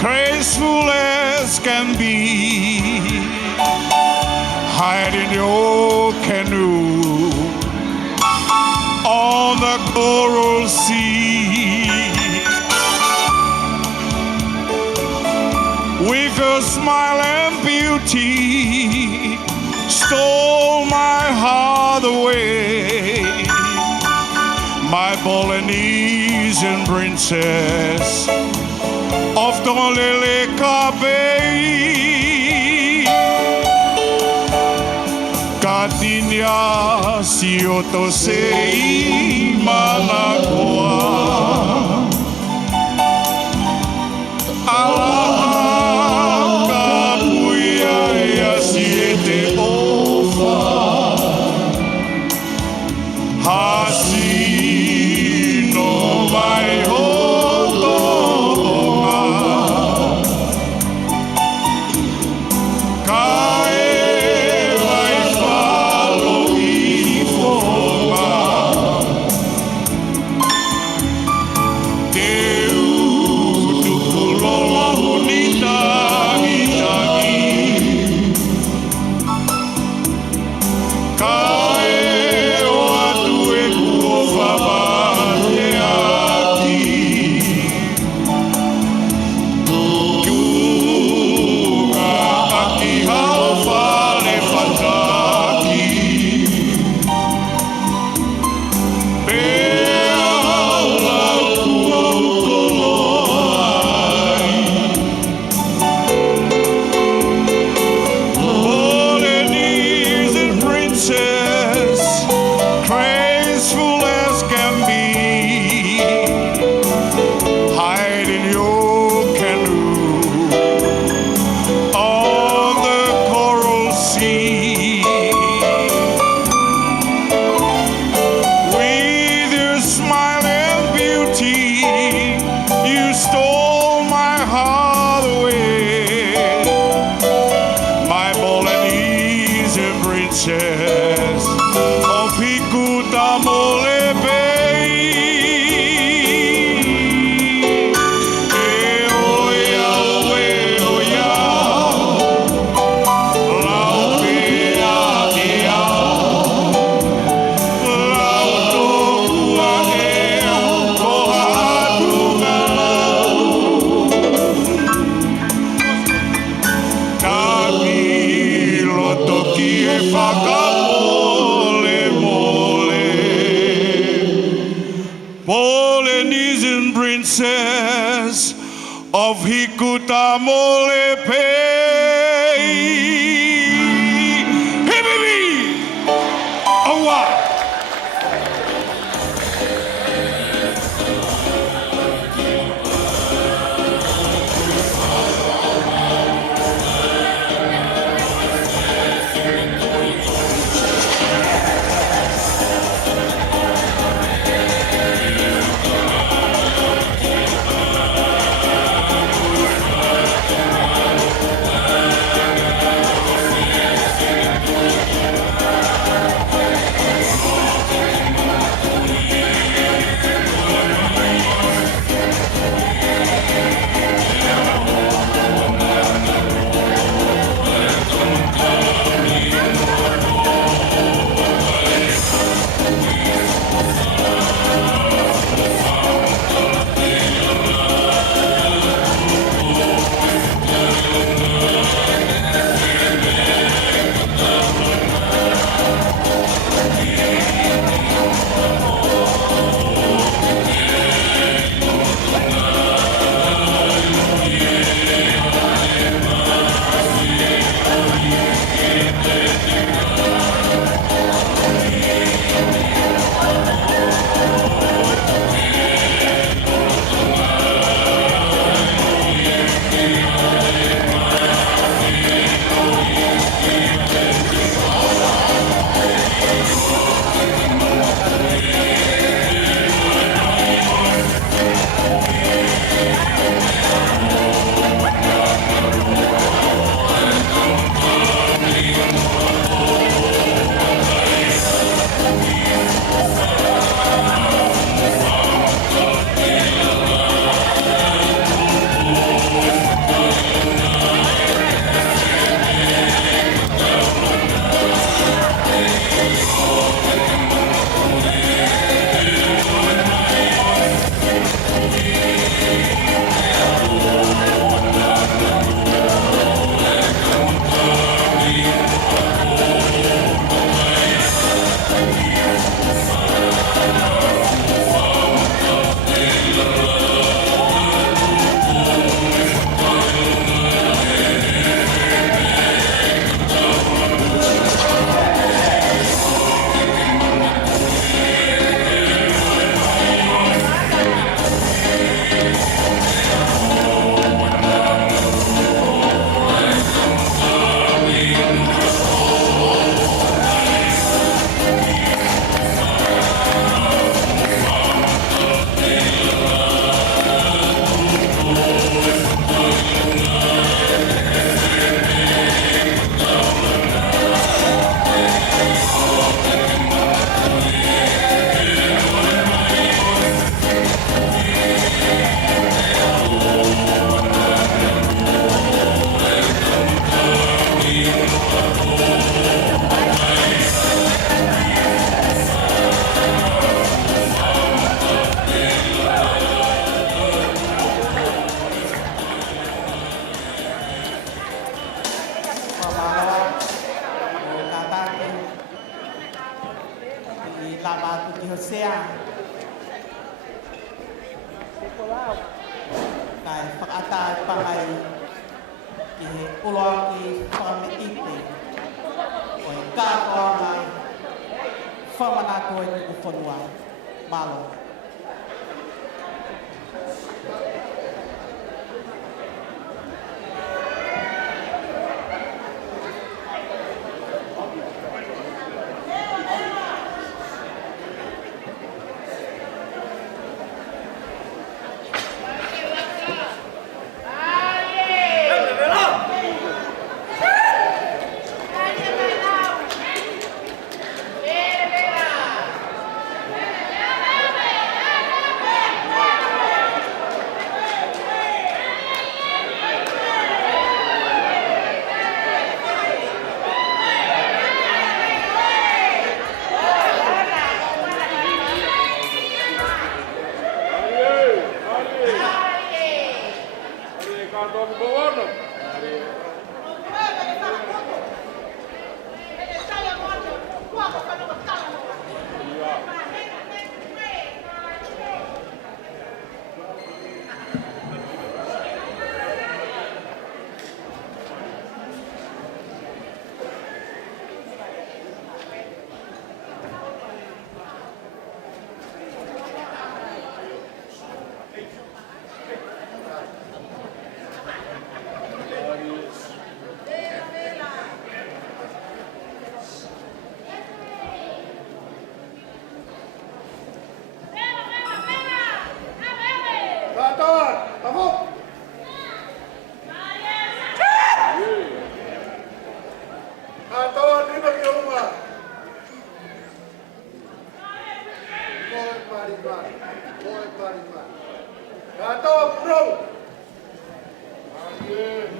graceful as can be, hide in your canoe on the coral sea. With your smile and beauty, stole my heart away, my Polynesian princess of Toleleka Bay. Katinya sioto sei manakoa, Polynesian princess of Hikuta Molepe. Hey baby! Awa! Kai whakatai pangai ki he uloa ki whakameite. O i kātoa ngai whamanatua i tuku whanua. Malo.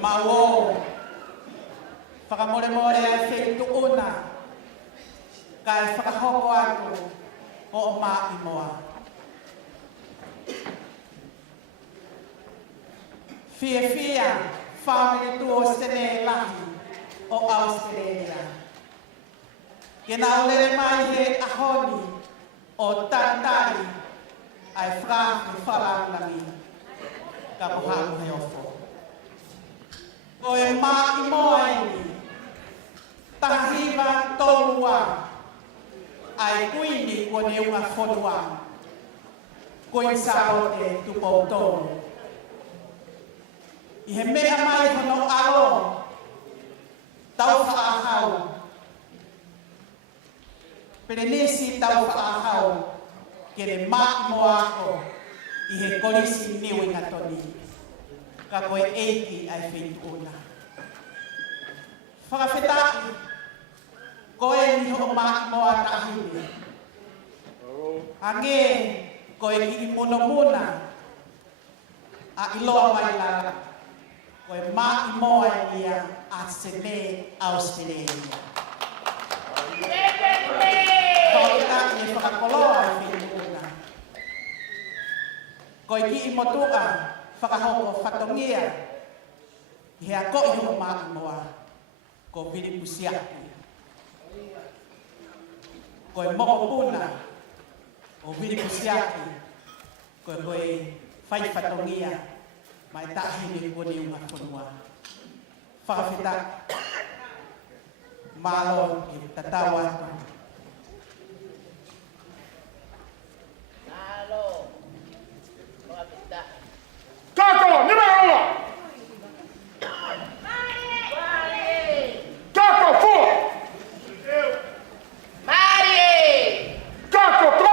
Mawo whakamoremore ai whentu una kai whakahoko atu o o mā imoa. Fia whamiri tu o sene lahi o Australia. Ke nā olere mai he ahoni o tātari ai whakahi whalangangi ka puhaku he ofo. Ko e mā imoa ini, tahiwa tolua, ai kuini ko ni unga whonua, ko i sao te tupou tolu. I he mea mai hono alo, tau whaahau. Perenesi tau whaahau, ke re mā imoa ako, i he kolisi niwi ngatoni. Ka koe eiki ai whentu ona. Whakawhetaki, koe ni ho mā moa tahine. Hange, koe ki i muna, a iloa mai lara, koe mā moa ia a sene Australia. Whakawhetaki e whakakoloa ai whentu ona. Koe ki i motua, whakahoko whatongia, i hea ko i ho mā moa, ko vini pusiaki. Ko e moko puna, o vini pusiaki, ko e koe whai whatongia, mai tahine kone unga whanua. Whakawheta, mālo i tatau atu. Taco, Nicaragua! Taco, four! Taco, three!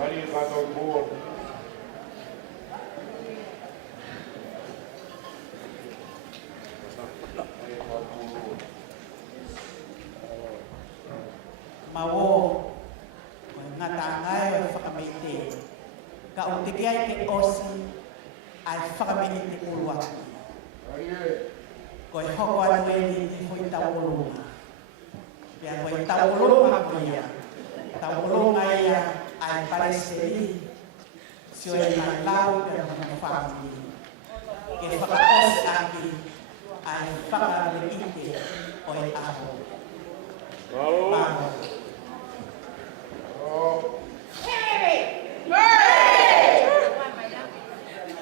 Arigato pua. Mawo, ngatangai o whakamete. Ka o te kia ke osi, ai whakamete urua. Ko e hoko atu e ni hoi taurunga. Pia hoi taurunga ko ia. Taurunga ia ai pareseri. Sio e na lau ke mga whamini. Ke whakaosi aki ai whakamete o e aho. Maho.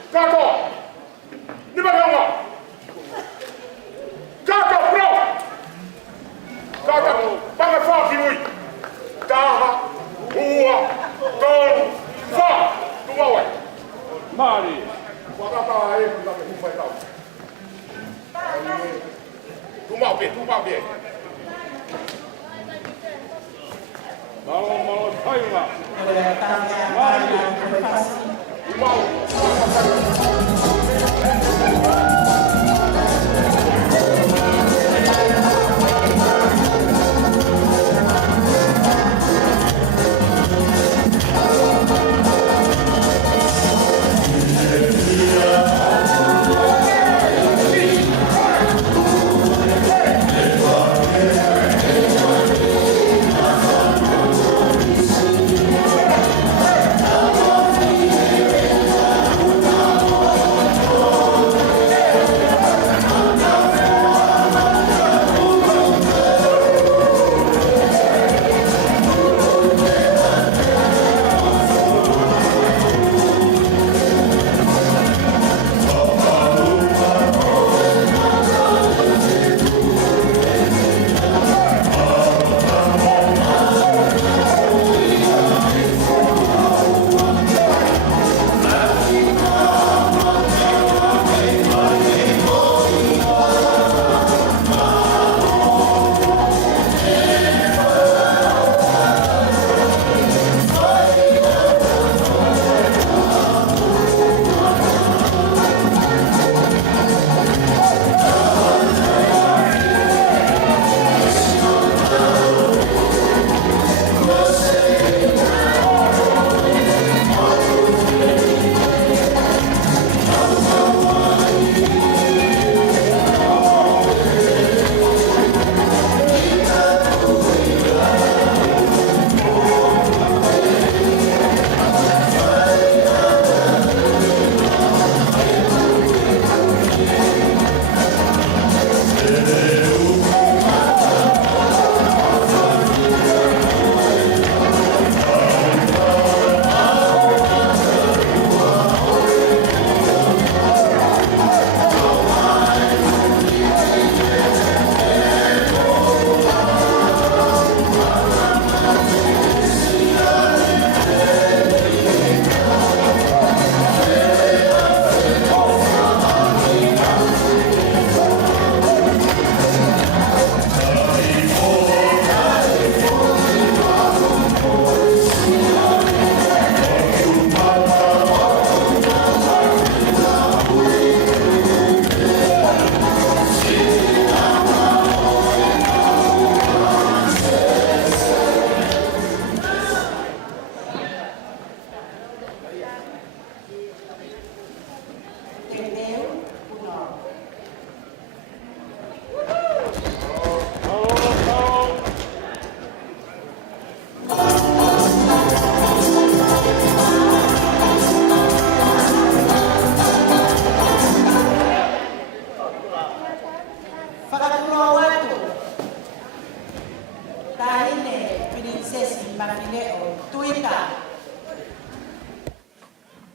Kako! Di ba gawa? Kako, bro! Kako, baka fa kiwi. Taha, hua, ton, fa. Tumawa. Mari. Waka pa ai kung kung fa tao. Tumaw be. Malo tayo na. Tumaw.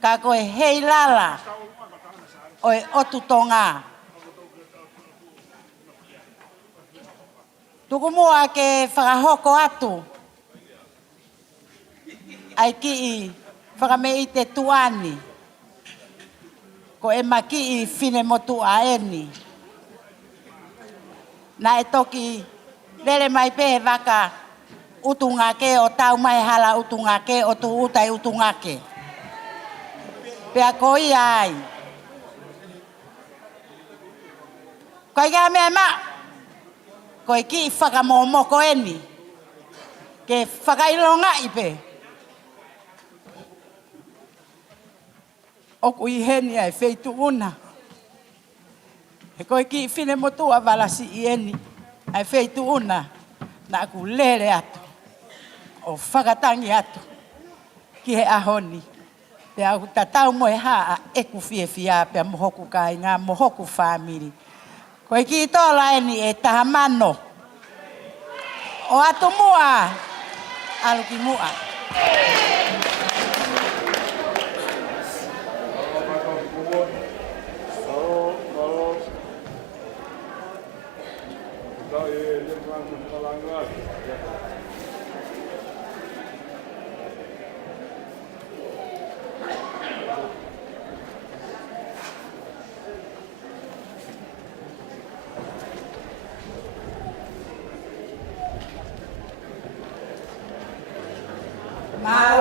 Ka koe hei lala o e otu tonga. Tuku mua ke whakahoko atu. Ai ki i whakamei te tuani. Ko e maki i whine motu a eni. Na e toki lele mai pehe waka utungake o tau mai hala utungake o tu utai utungake. Pea koi ai. Koi ka mea ma. Koi ki whakamomoko eni. Ke whakailonga ipe. Oku i heni ai feitu una. He koi ki whine motua walasi i eni. Ai feitu una. Na aku lere atu. O whakatangi atu. Ki he ahoni. Pea aku tatau moe haa eku fia pea mohoku kai ngā mohoku whamiri. Koi ki tola eni e taha mano. O atu mua. Aluki mua. Ma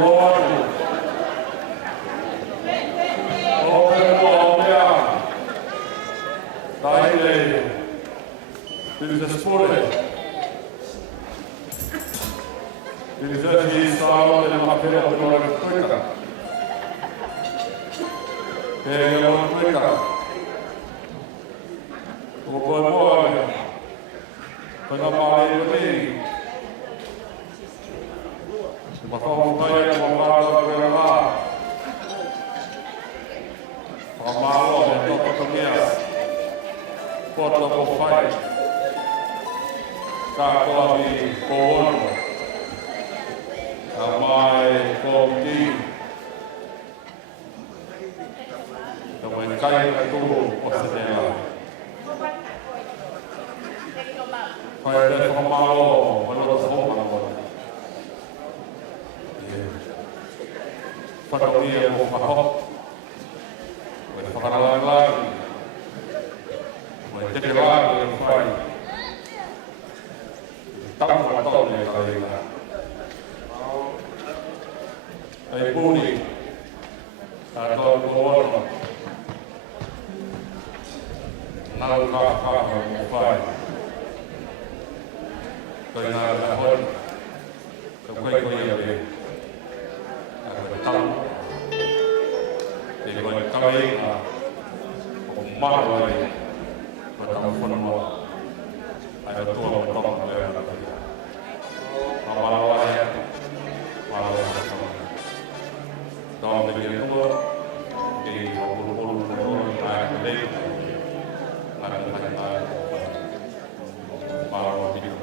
Lord. Open Colombia. Dale. Desespore. Dirigenti stavo della materia della Repubblica. E la Repubblica. Come vuoi. Quando parli di me. Ma come vai a comprare per là? Ma malo è tutto mia. Porta con fai. Caccola di pollo. Amai kopi, kemudian kain itu posisinya. Pada pemalo, menurut semua. Pada dia mau mahok, berpengalaman lagi, menjadi lagi yang baik. Tambah tahun yang lain. Ay puni atau gubernur nakakahang upay kaya nalahon kapag ko yabi at matang di ba kami umarway matangfon mo ay tuwang tong kaya mamalaway malaway Dalam negeri tua, di puluh-puluh tahun naik beli, ada para hidup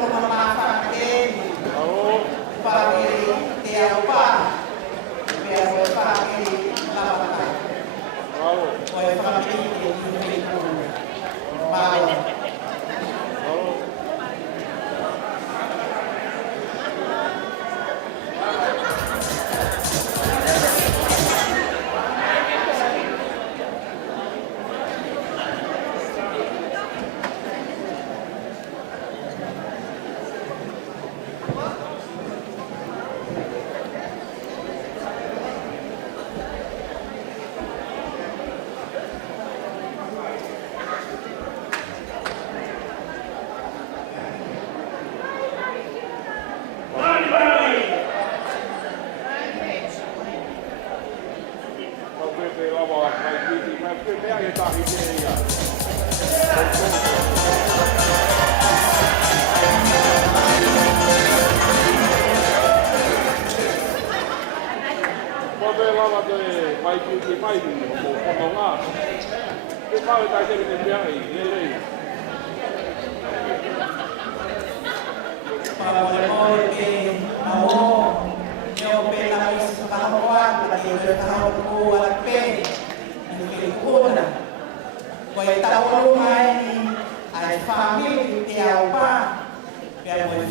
ko mamafake. Family Tiaupa. Kaya mo family Lawata. Kaya family Tiaupa. Bawa.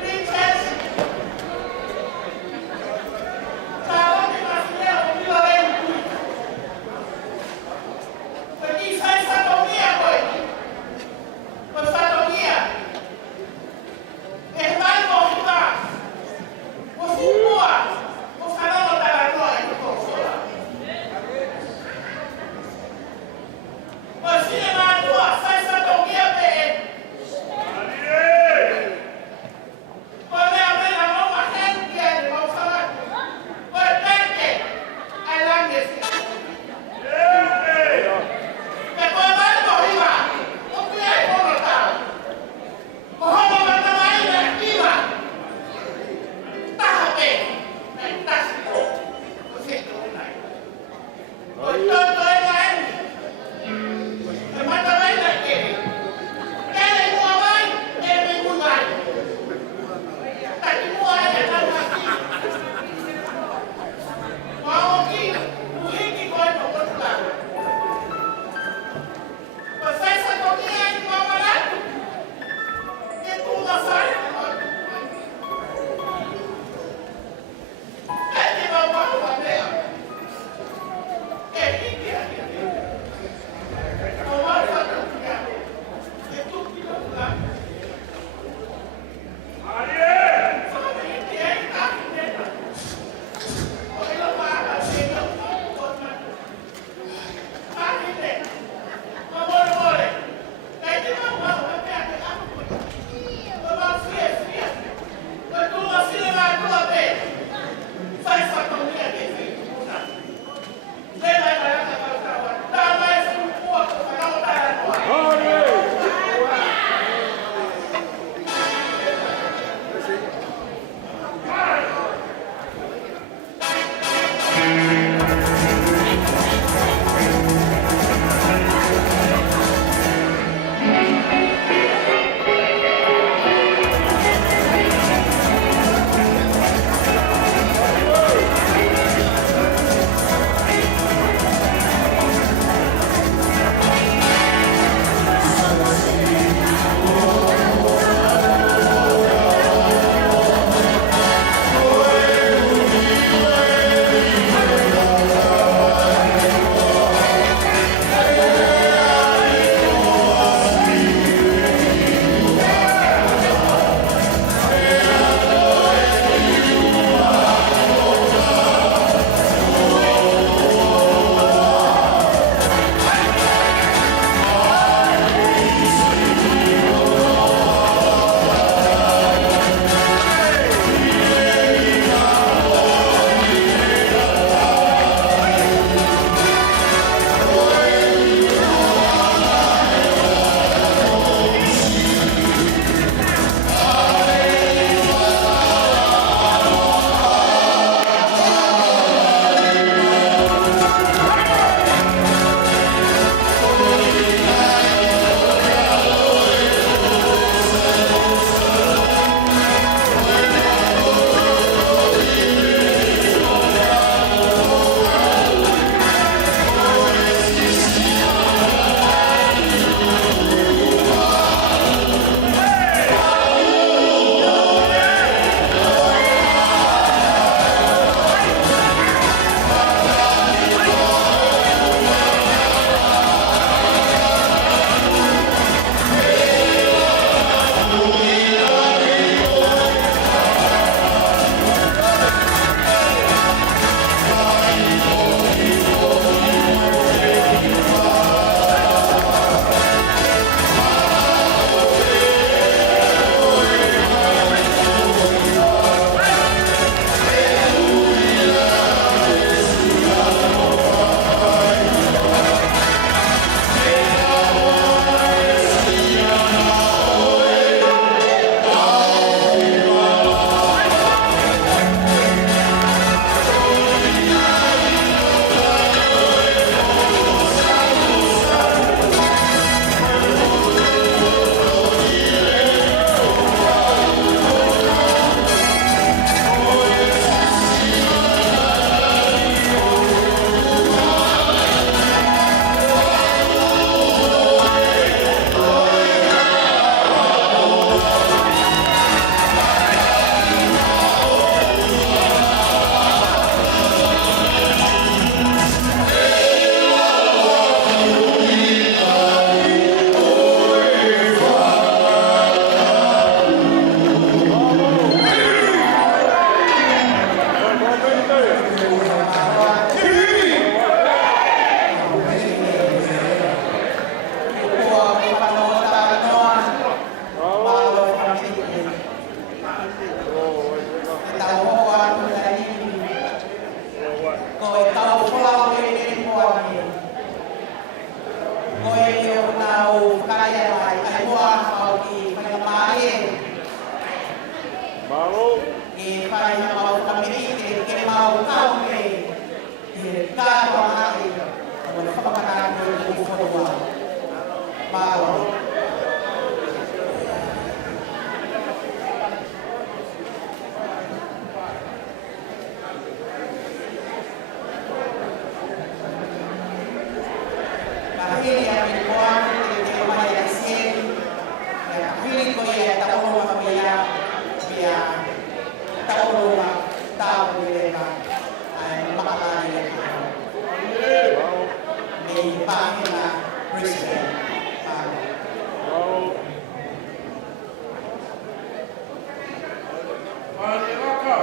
Princess Malo. E whai na mau kamerite ke mau kau me. E kātua hai. O le whakamarāko i kuku whanua. Malo. Kahiri a mi koanu te mai a sieni. E kahiri ko ia taono ma mea. Bia taono tahu leka. Ai makalani leka. Nei pāhina Brisbane. Malo. Whaniraka.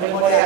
Let's go,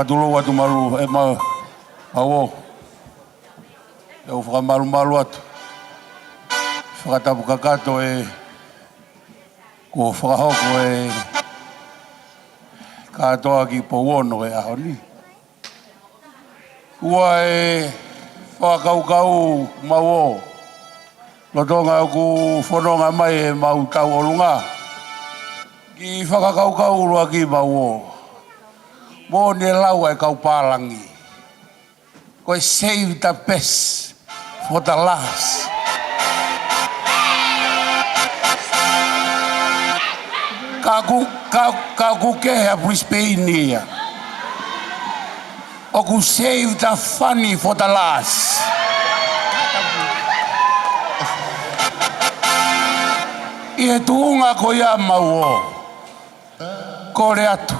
whakatulu atu malu e mawo. E o whakamalu atu. Whakatapu kakato e ko whakahoko e katoa ki Pouono e ahoni. Ua e whakaukau mawo. Lotonga ku whanonga mai e mau tau olunga. Ki whakakaukau lua ki mawo. Mo ne lau e kaupalangi. Koe save the best for the last. Ka ku keha Brisbane ia. O ku save the funny for the last. I e tuunga ko ia mau ko re atu.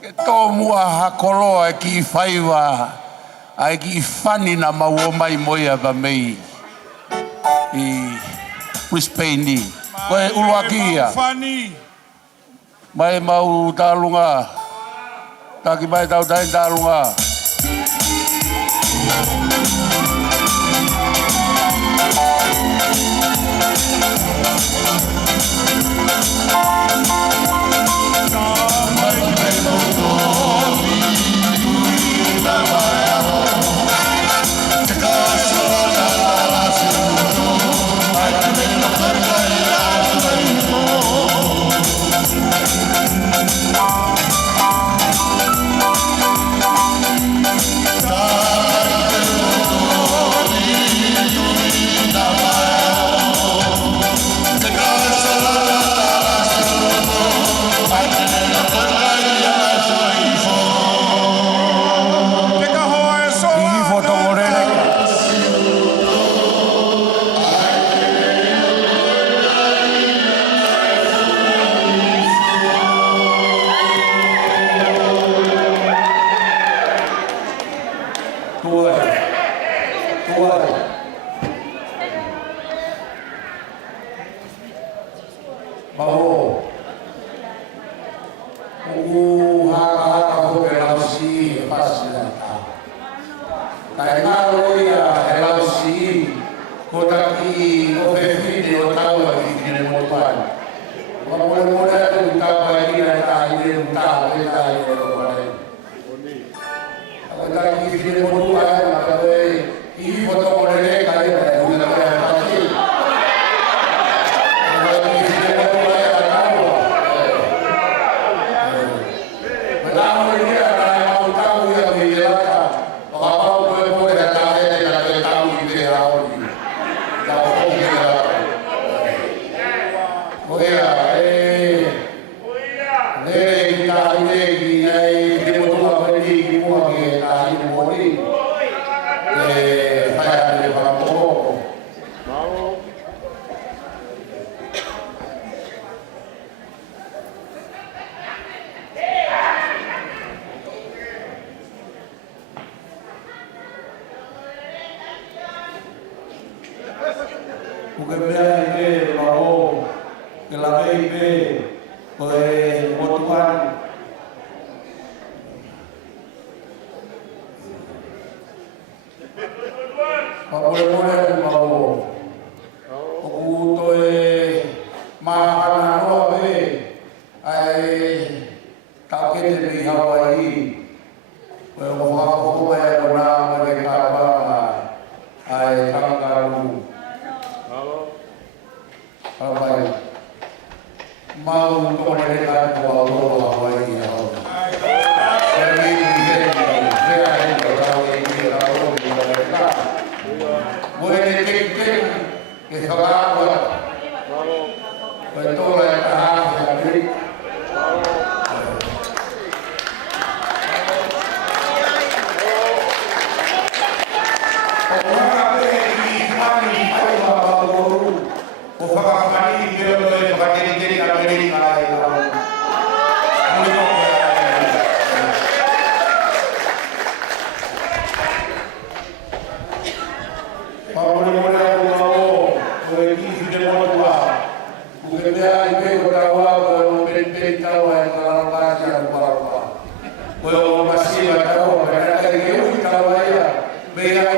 Ke tō mua hakoloa e ki whaiwa ai ki whani na mau mai moia ba mei i Brisbane. Koe uluakia. Mai mau tālunga. Taki mai tau tain tālunga.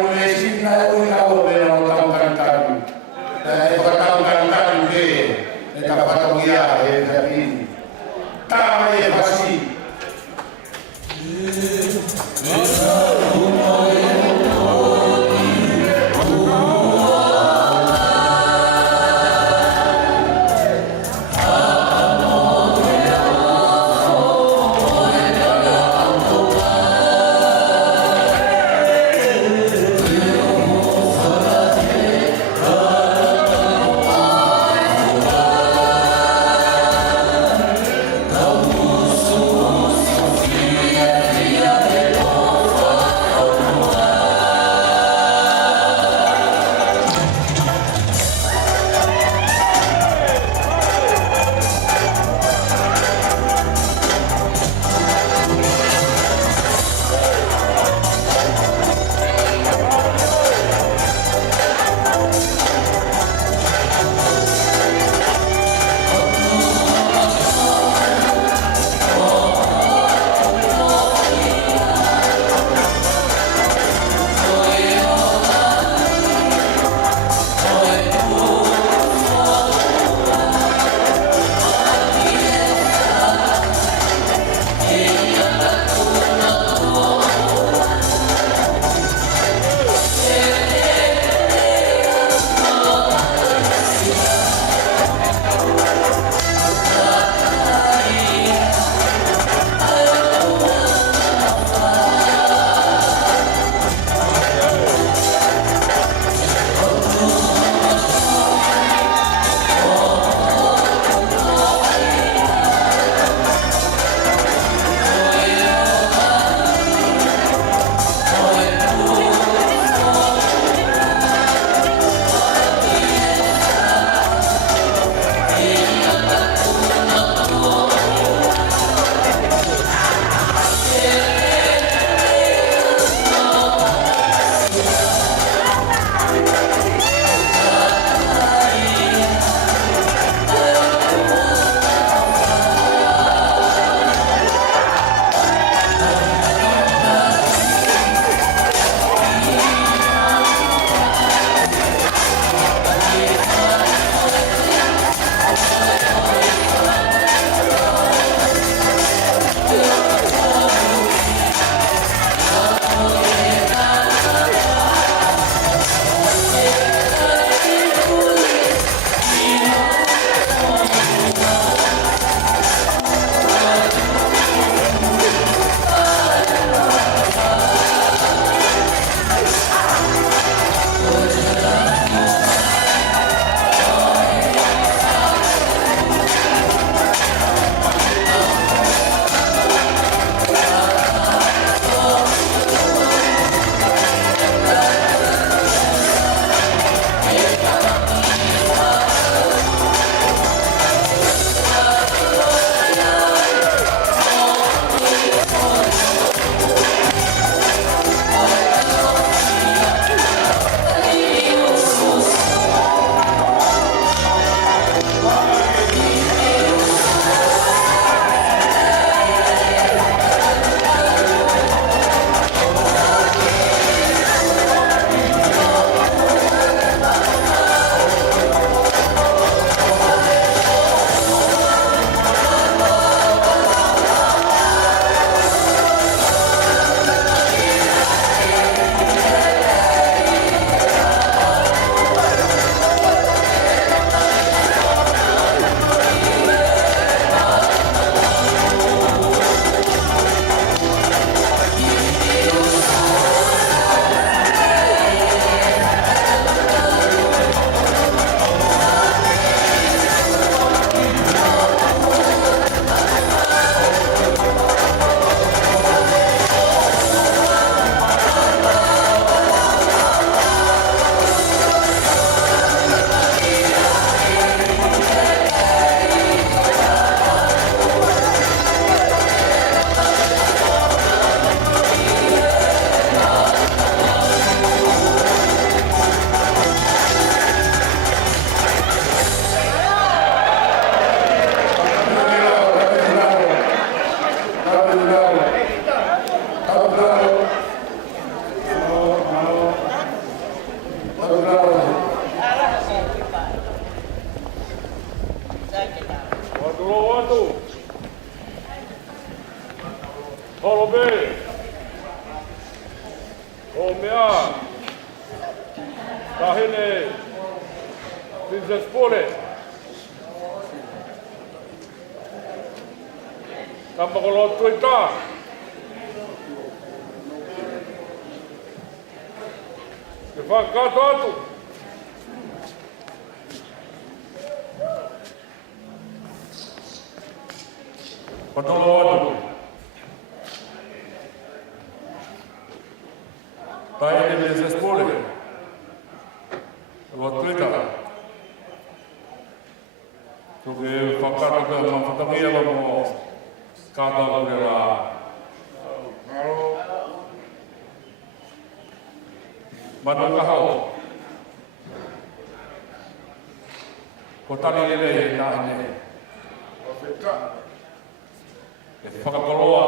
ule sina ui ka o me no tau kantanu. E whakatau kantanu ke, e ka whakatau ia e whiapini. Tāma e whasi. Taine Princess Pole. Kampakolo Tuita. Ke whakato atu. Patolo atu. Taine Princess Pole. Tuita. Tuke whakato ke mawhatangia mo kata kera manu kahau ko tani lele na ine e whakakoloa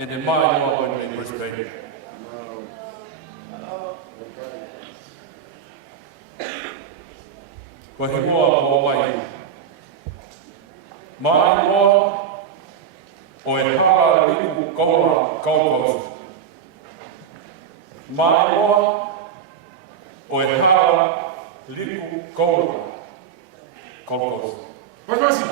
e ne mai noa koe nei Brisbane. Ko he moa ko mai. Mai moa o e hara liku kaura kaukausu. Mai moa o e hara liku kaura kaukausu. Pasi.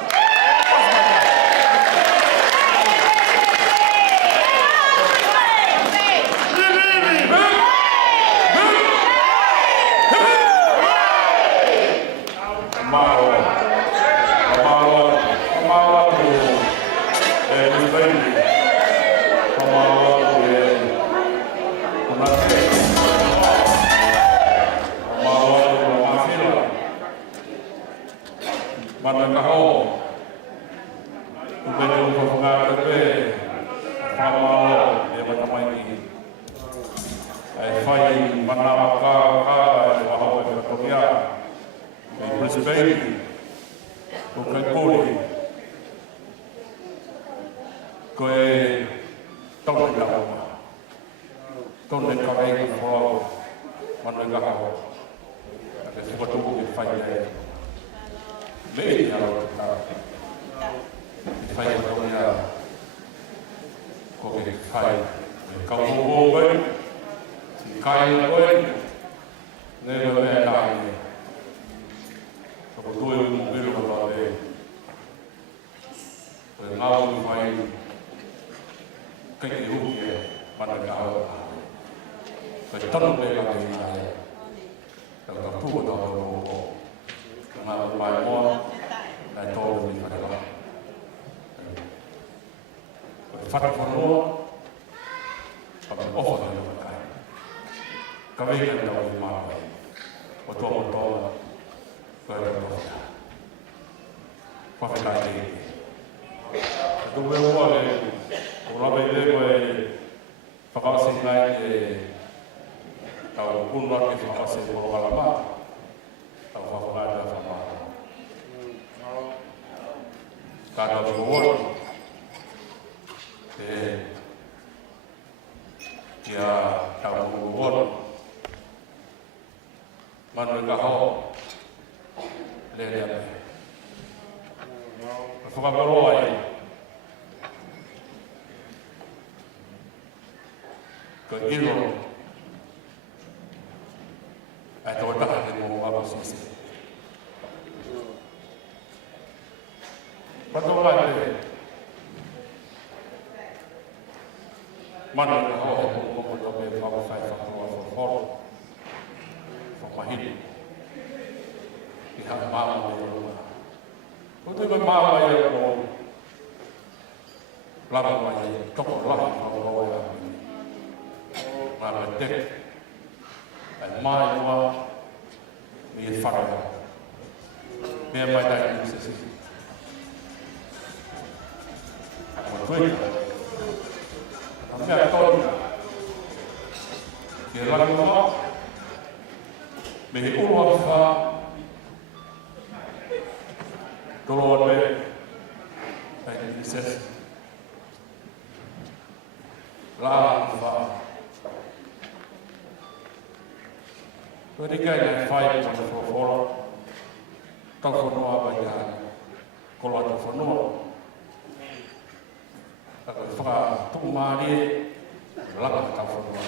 laka ka whanua.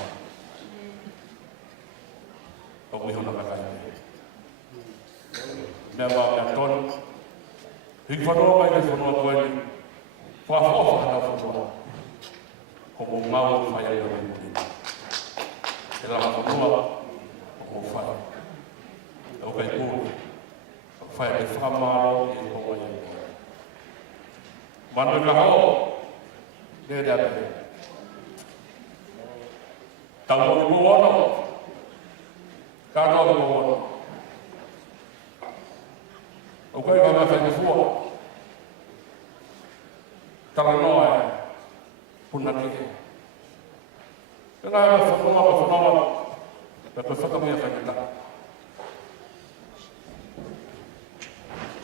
O kui hona kakai. Mea wā mea tonu. Hiki whanua mai ke whanua koe ni. Whawhaofa hana whanua. Ko mo ngau whai ai o rinuri. E lama whanua, o mo whai. E o kai kūri. Whai ai whamaro i e konga i e. Manu ka hao. Nē rea te. Tau o mo ono. Ka no mo ono. O kai ka me whai fua. Tara noa e. Puna ki. E ngai me whanua ka whanua. Me koe whakamia kai kita.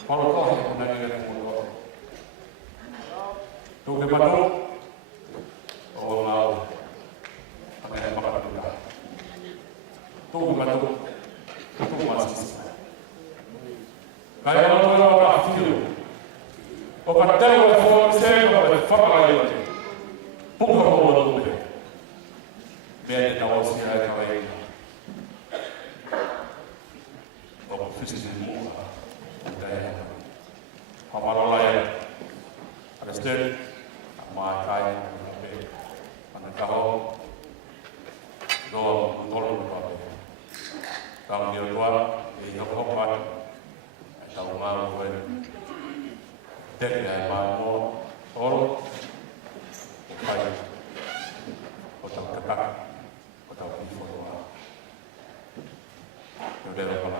Paro kohe puna ki e mo ono. Tūke matu. O ngau. Pane e makatuna. Tūke matu. Tūke masisa. Kai ono no ka fiu. O ka teo e fo se ko e whakai o te. Puka o no tupe. Mea e tau si ai ka wai. O ka fisi mua. Tēnā. Hamarala e. Understood? Ma kai. Mana tahu. Doa tolong apa. Kalau dia tua, dia kopat. Tahu malu kan. Dek dia malu. Tolong. Kai. Otak ketak. Otak informa. Udah lepas.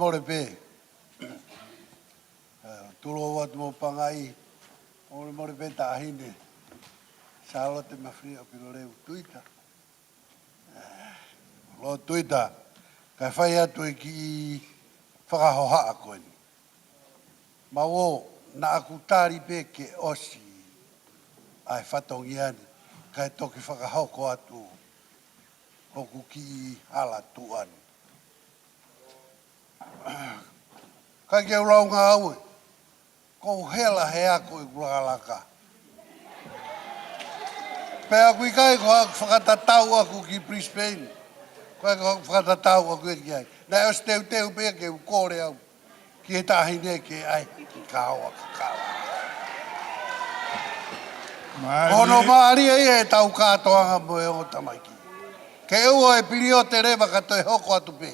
More pe. Tulo wat mo pangai. More pe ta hine. Salo te mafri o pilo leu tuita. Lo tuita. Kai fai atu ki whakahoha a koe ni. Ma o na aku tari pe ke osi. Ai whatongi ani. Kai toki whakahoko atu. Hoku ki ala tuani. Kai ke urau ngā aue. Kou hela he ako i kurakalaka. Pea kui kai ko whakatatau aku ki Brisbane. Kai ko whakatatau aku e ki ai. Nai os teu pea ke ukore au. Ki he tahine ke ai. Ki kaua kakawa. Ono maari e tau katoanga mo e o tamaiki. Ke ua e pili o te rewa ka toi hoko atu pe.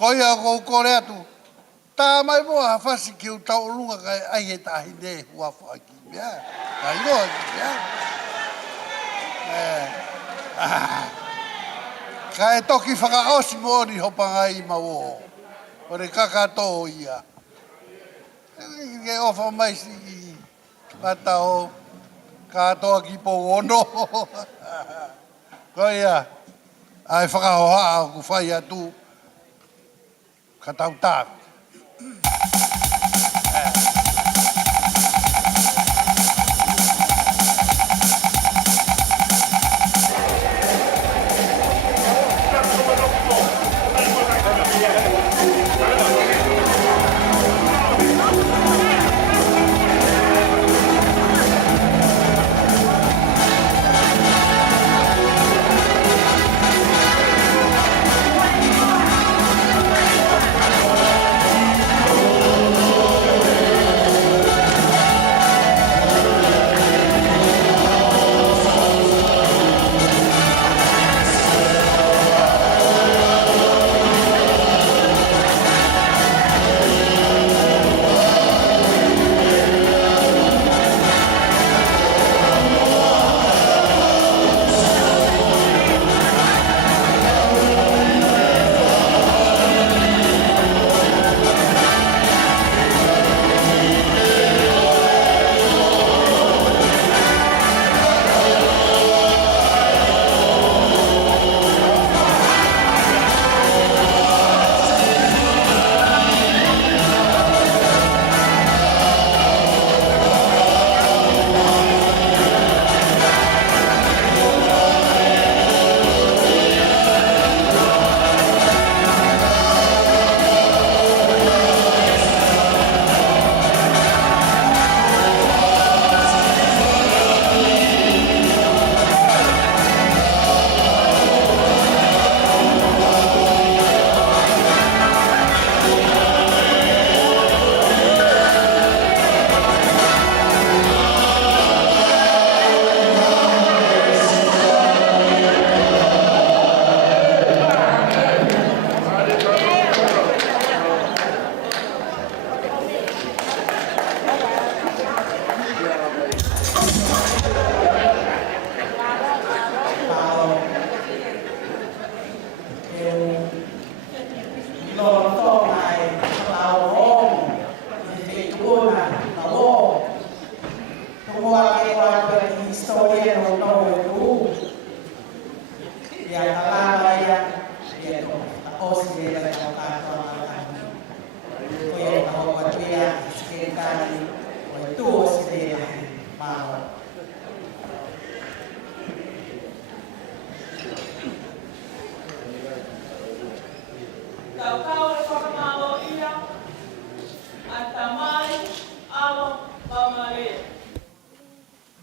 Koia ko kore atu. Tā mai moa hawhasi ki u tau lunga kai ai he tahi ne hua whaki. Mea, ka inoa ki mea. Ka e toki whakaosi mo ni hopanga i mawo. Ore kakato ia. Ke ofa mai si matao katoa ki po ono. Koia, ai whakahoha ku whai atu ka tau tāku.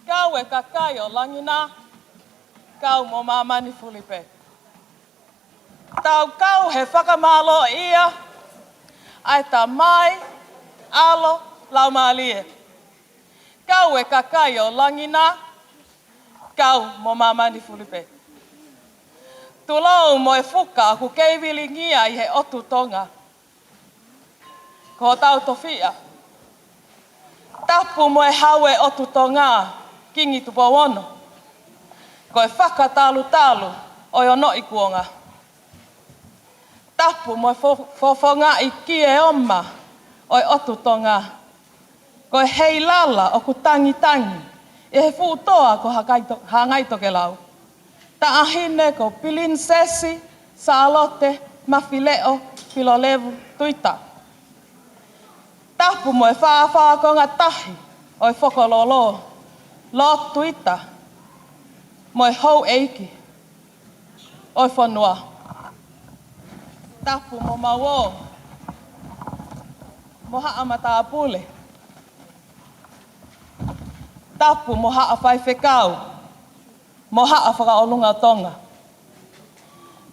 Kau e kakai o langina, kau mo mamani Filipe. Tau kau he whakamalo ia, ai ta mai, alo, laumalie. Kau e kakai o langina, kau mo mamani Filipe. Tulou mo e fuka aku keivilingia i he otu tonga. Ko tau tofia. Tapu mo e haue otu tonga, kingi tupo wono. Ko e whakatalu-talu o ono i kuonga. Tapu mo e fofonga i kie oma o e otu tonga. Ko e hei lala o ku tangi-tangi, e he futoa ko hangaitoke lau. Ta ahine ko Pilinsesi, Saalote, Mafileo, Filolevu, Tuita. Tapu mo e whaawha ko ngā tahi o e whokololo, lo Tuita, mo e hou eiki, o e whanua. Tapu mo mawo, mo haa mata apule. Tapu mo haa whaiwhekau, mo haa whakaolunga tonga.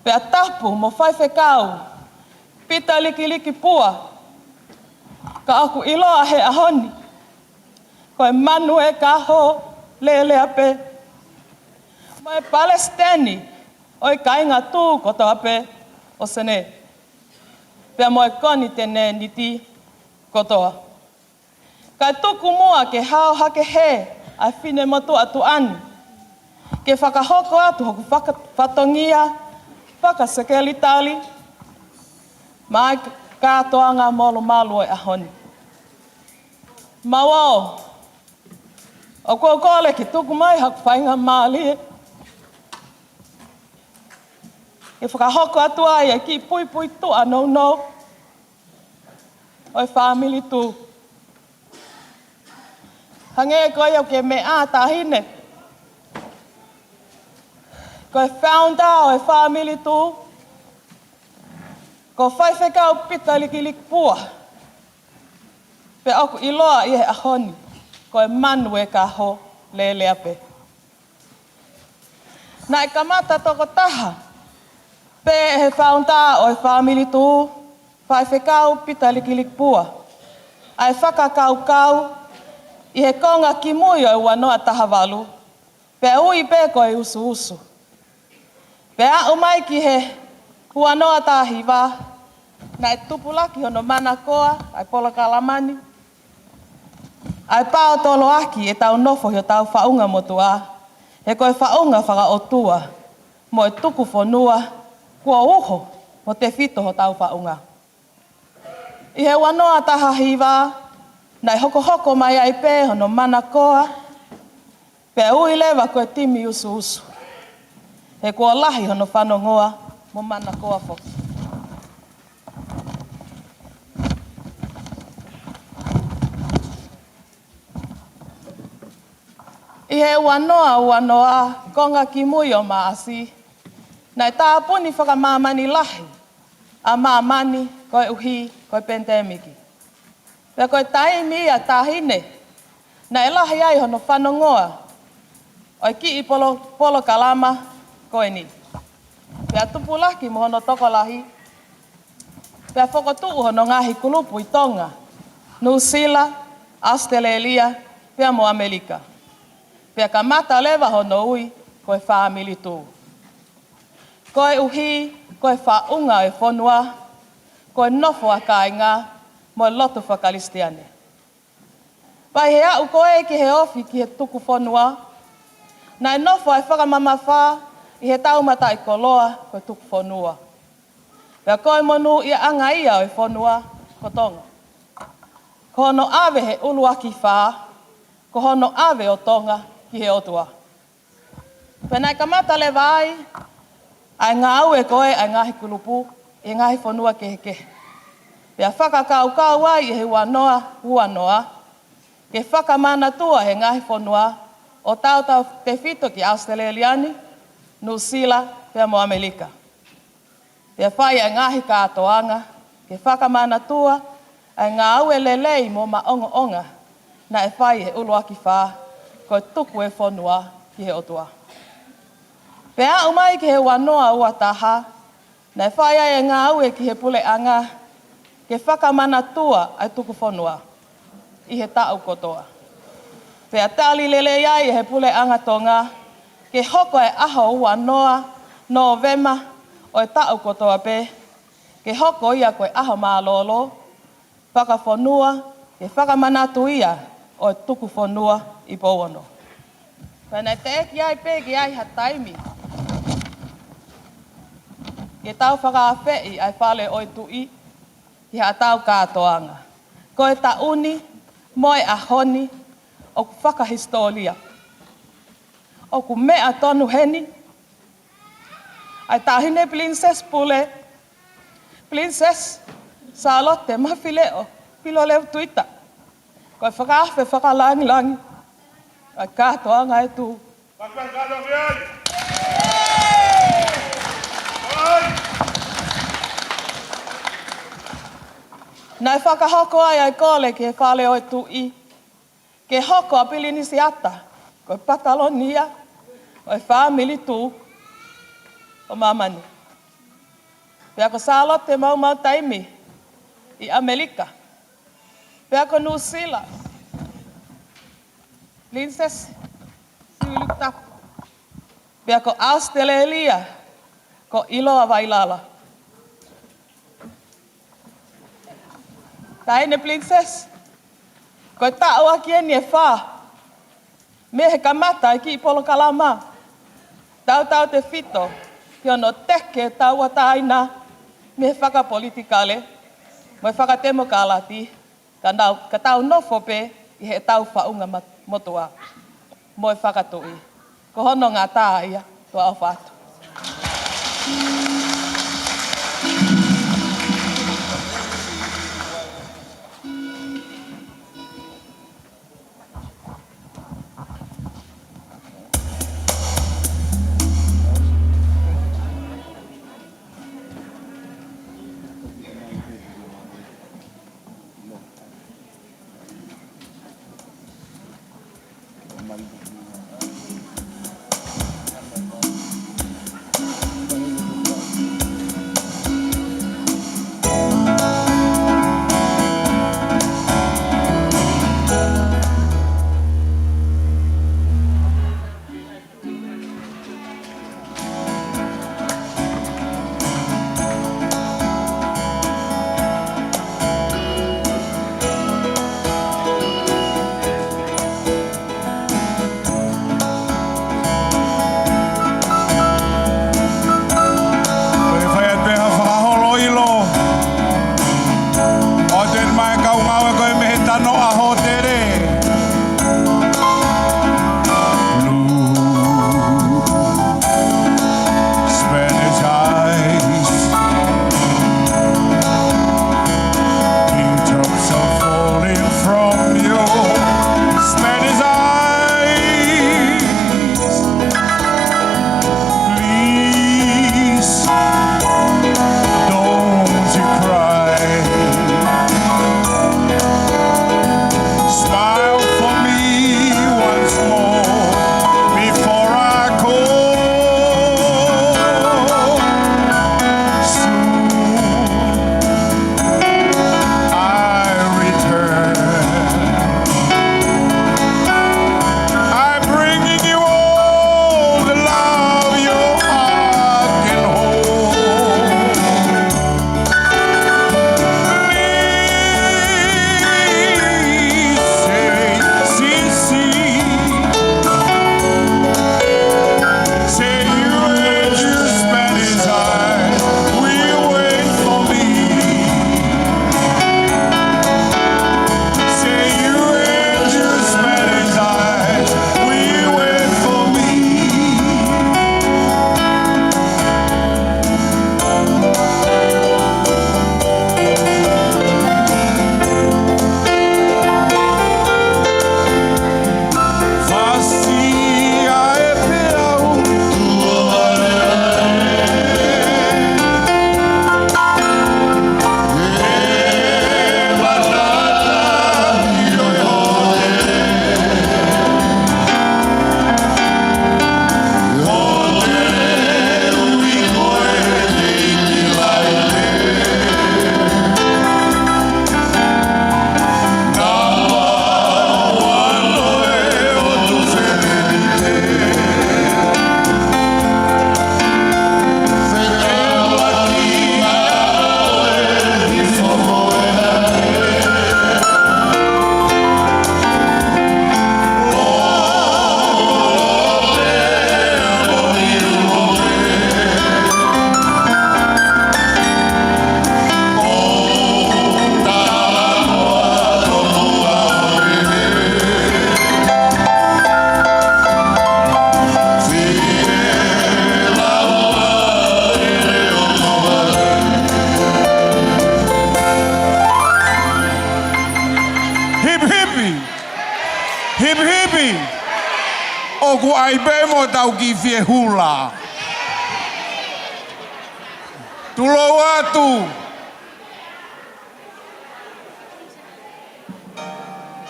Pea tapu mo whaiwhekau, pita liki pua, ka aku iloa he ahoni, koe manu e kaho lele ape. Mo e Palestini, Oi kainga tū koto ape o sene. Pea moe koni tene niti kotoa. Kai tuku mua ke hao hake he a whine motu atu ani. Ke whakahoko atu hoku whakatongia, whakasekeli tali, mai kātoanga molo malu e ahoni. Mawao, o kōkole ki tuku mai haku whainga mālie. E whakahoko atu ai ki pui pui tu anau no. Oi whamili tu. Hange koe au ke me a tahine. Koe founder oi whamili tu. Ko whaiwhekau pita likilik pua. Pe aku iloa i he ahoni. Koe manu e ka ho lele ape. Na e kamata toko taha. Pe he whaunta o e whamili tū. Whaiwhekau pita likilik pua. Ai whakakau kau. I he konga ki mui o e wanoa taha walu. Pe ui pe koe usu usu. Pe a umai ki he wanoa taha hiwa. Na e tupulaki hono mana koa. Ai pola kalamani. Ai pao tolo aki e tau nofo hio tau whaunga motua. He koe whaunga whaka o tua. Mo e tuku whanua. Kua uho mo te whito ho tau whaunga. I he wanoa taha hiwa. Nai hoko hoko mai ai pē hono mana koa. Pe ui lewa koe timi usu usu. He kua lahi hono whanongoa mo mana koa foki. I he wanoa konga ki mui o maasi. Nai tā puni whakamāmani lahi. A māmani koe uhi koe pandemiki. Pea koe taimi a tāhine. Nai lahi ai hono whanongoa. Oi ki i polo kalama koe ni. Pea tupulaki mo hono tokolahi. Pea whakotuu hono ngahi kulupu i Tonga. New Zealand, Australia, pea mo Amerika. Pea ka mata lewa hono ui, koe whaamili tū. Koe uhi, koe whaunga e whanua, koe nofo a kāinga, mo lotu whakalistiane. Pai he au koe ki he ofi ki he tuku whanua, nai nofo e whakamama wha, i he taumata i koloa, koe tuku whanua. Pea koe monu i anga ia e whanua, ko Tonga. Ko hono awe he uluaki wha, ko hono awe o Tonga, ki he otua. Pena ka mata le vai, ai ngā au e koe, ai ngahi kulupu, i ngahi whanua kehe. Pea whakakau kau ai i he wanoa, ke whakamana tua he ngahi whanua, o tau te whito ki Australiani, New Zealand, pea mo Amerika. Pea whai ai ngahi kātoanga, ke whakamana tua, ai ngā au e lelei mo ma onga, na e whai he uluaki wha, koe tuku e whanua ki he otua. Pea umai ki he wanoa ua taha, na e whai ai ngā au e ki he pule anga, ke whakamana tua ai tuku whanua, i he tau kotoa. Pea tali lele ai he pule anga Tonga, ke hoko e aho ua noa, Novema, o e tau kotoa pe, ke hoko ia koe aho mālolo, whakawhanua, ke whakamanatu ia, o e tuku whanua i Pauono. Pēnei te eki ai pē ki ai ha taimi. Ke tau whakaawhei ai whale oi tui, ki ha tau kātoanga. Koe ta uni, moe a honi, o ku whakahistoria. O ku mea tonu heni, ai tahine Princess Pule, Princess Charlotte Mafileo, pilo leo tuita. Koe whakawhe whakalangi, ai kātoanga e tū. Nai whakahoko ai kōle ki he whale oi tui. Ke hoko a pilinisi ata, koe Patalonia, oi whamili tū, o mamani. Pea ko Charlotte mau taimi, i Amerika. Pea ko New Zealand, Princess Siuluktaku. Pea ko Australia, ko iloa wailala. Taine princess, ko ta'o aki eni e wha. Me he kamata ki polo kalama. Tau te fito, ki ono teke tau ataina, me he whakapolitikale, mo he whakatemokalati, ka tau nofo pe, i he tau whaunga motua. Mo e whakatui. Ko hono ngā tā ia, tua au whātu. Oku ai bemo tau ki fie hula. Tulo atu.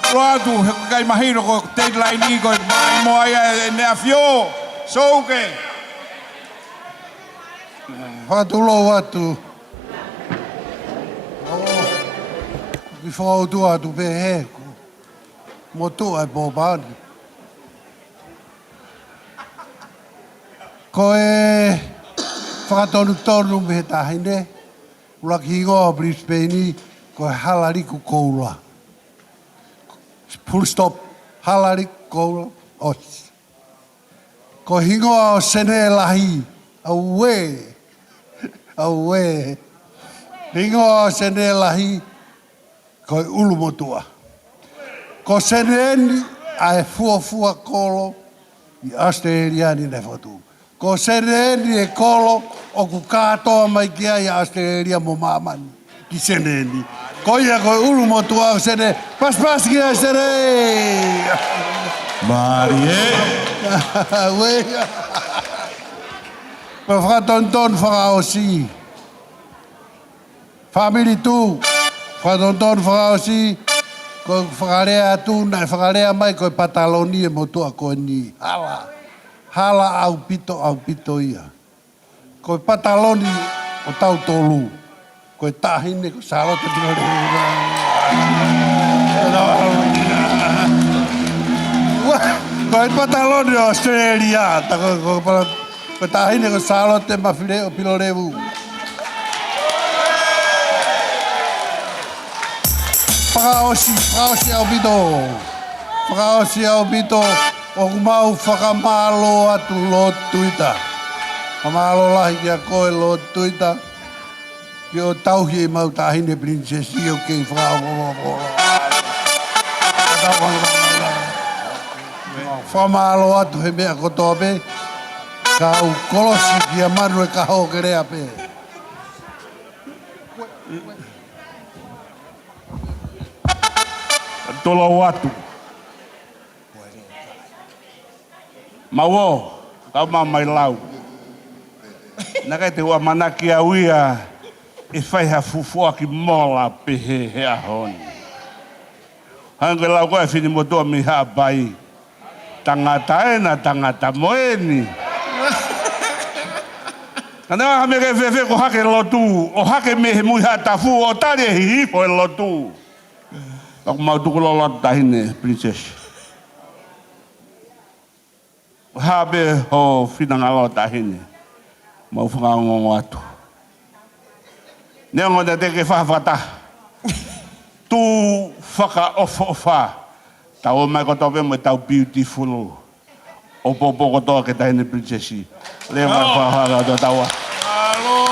Tulo atu kai mahiro ko deadline ni ko mo ai ne afio. Souke. Ha tulo atu. Ki fo tu atu be he. Mo tu ai boban. Ko e whakatonu me he tahine. Ula ki ingoa Brisbane ko halari ku koula. Full stop. Halari koula. Os. Ko hingoa o sene lahi. Awe. Awe. Hingoa o sene lahi. Ko ulumotua. Ko sene eni ai fua kolo. I Australiani ne fotu. Ko seneni e kolo o ku katoa mai kia i Australia mo mamani. Ki seneni. Ko ia ko ulu mo tua sene. Pas kia sene. Marie. Wea. Pa whakatonton whakaosi. Family tu. Whakatonton whakaosi. Ko whakarea tu nai whakarea mai ko pataloni e mo tua ko ni. Hala au pito ia. Ko pataloni o tau tolu. Ko tahine ko salote tino ko pataloni o Australia. Ko tahine ko salote mafile o pilorevu. Whakaosi au pito. Whakaosi au pito. O mau whakamalo atu lotuita. Kamalo lahi kia koe lotuita. Ki o tauhi e mau tahine princesi o kei whakaopo. Whamalo atu he mea kotoa pe. Ka au kolosi kia manu e ka ho kerea pe. Tolo atu. Mawo, kau mamai lau. Nakai te ua manaki a uia e whai ha fufua ki mola pehe he ahoni. Hange lau koe whini motua mi haa bai. Tangata ena, tangata moeni. Kana hame ke whewhe ko hake lotu, o hake mehe mui haa tafu, o tari e hihifo e lotu. Ako mau tuku lo lotu tahine, princess. Habe ho finangalo tahine. Mau whangangongo atu. Neongo te teke whawhata. Tu whaka ofa. Tau mai kotope mo tau beautiful. O popo kotoa ke tahine princessi. Lea mai whahara do taua. Alo.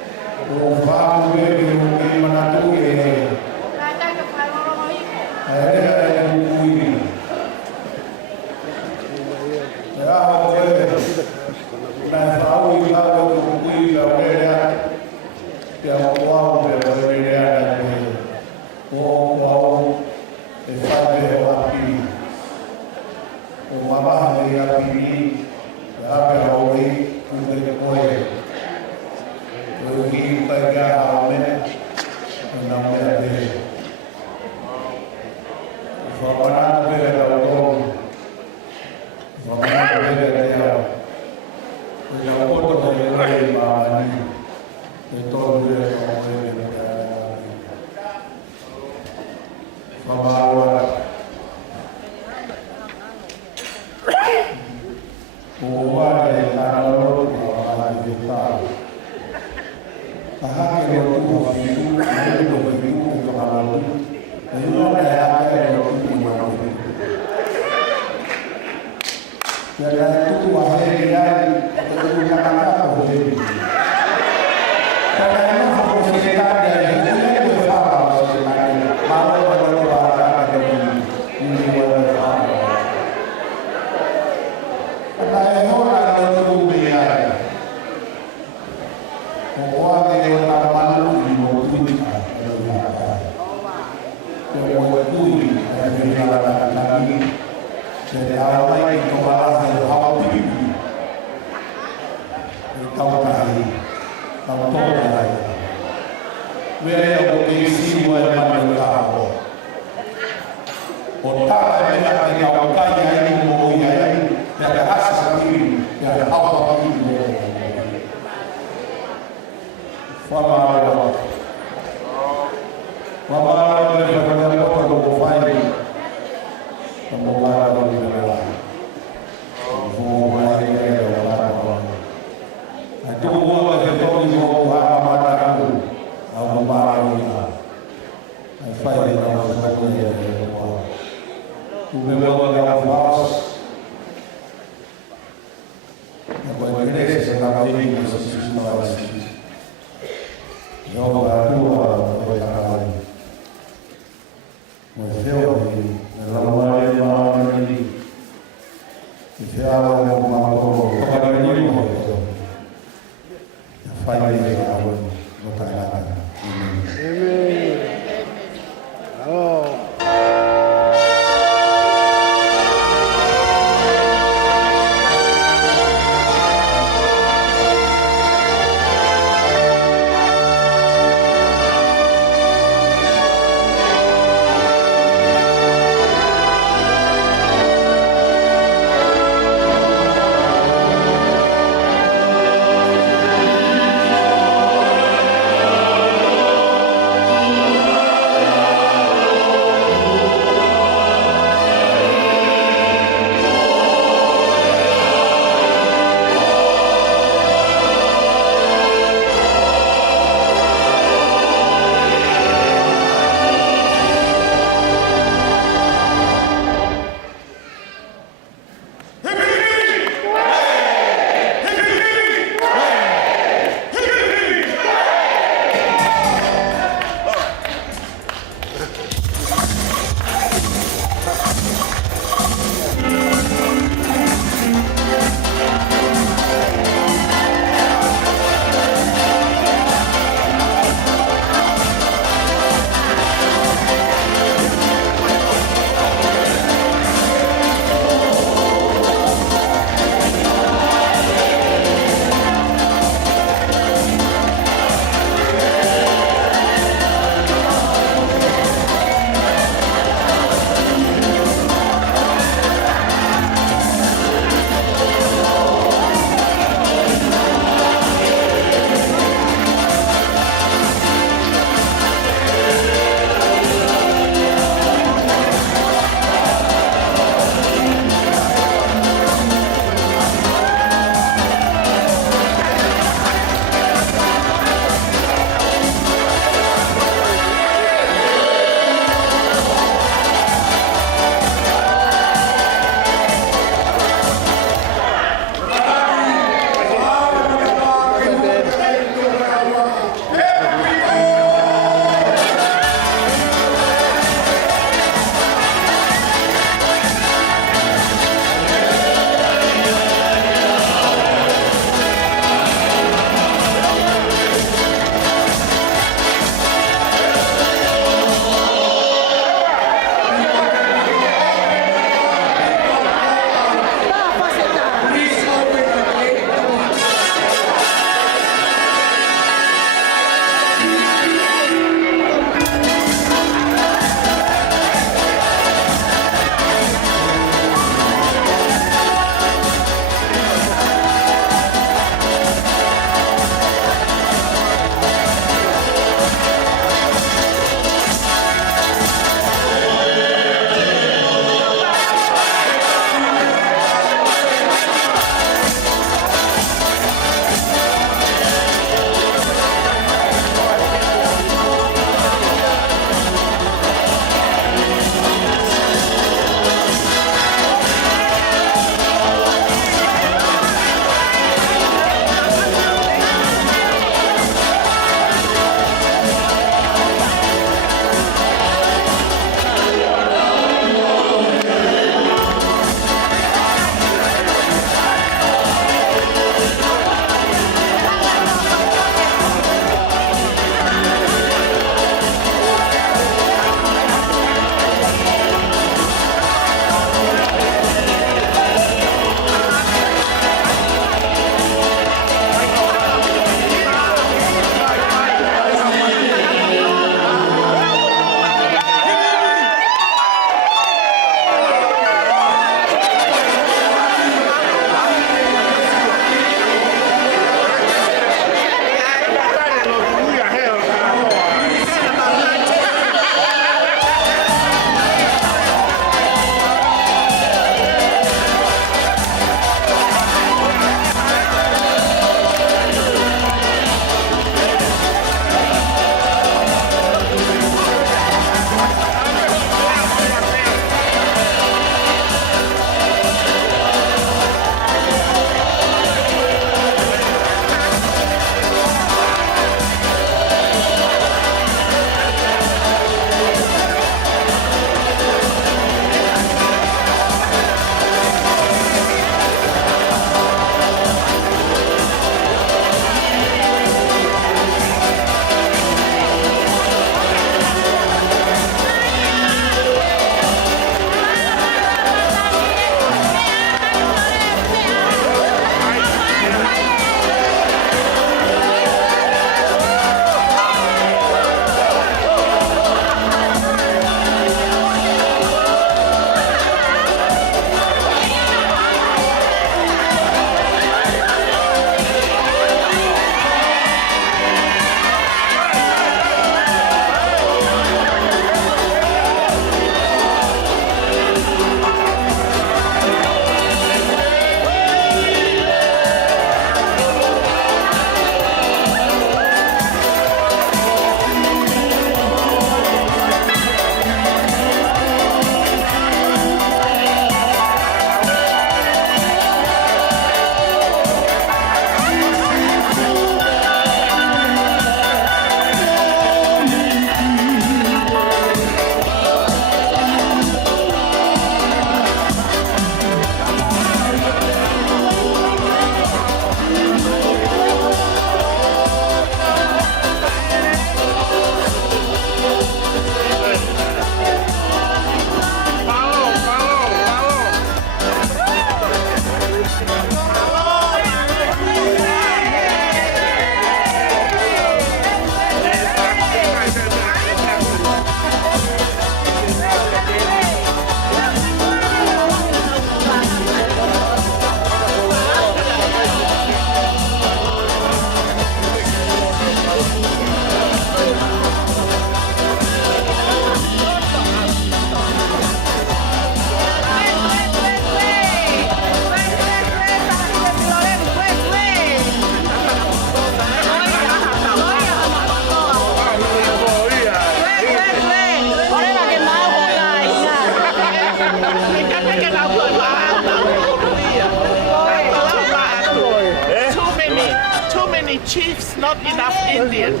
many chiefs, not enough Indians.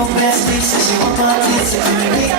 Your bestie says you want my kids to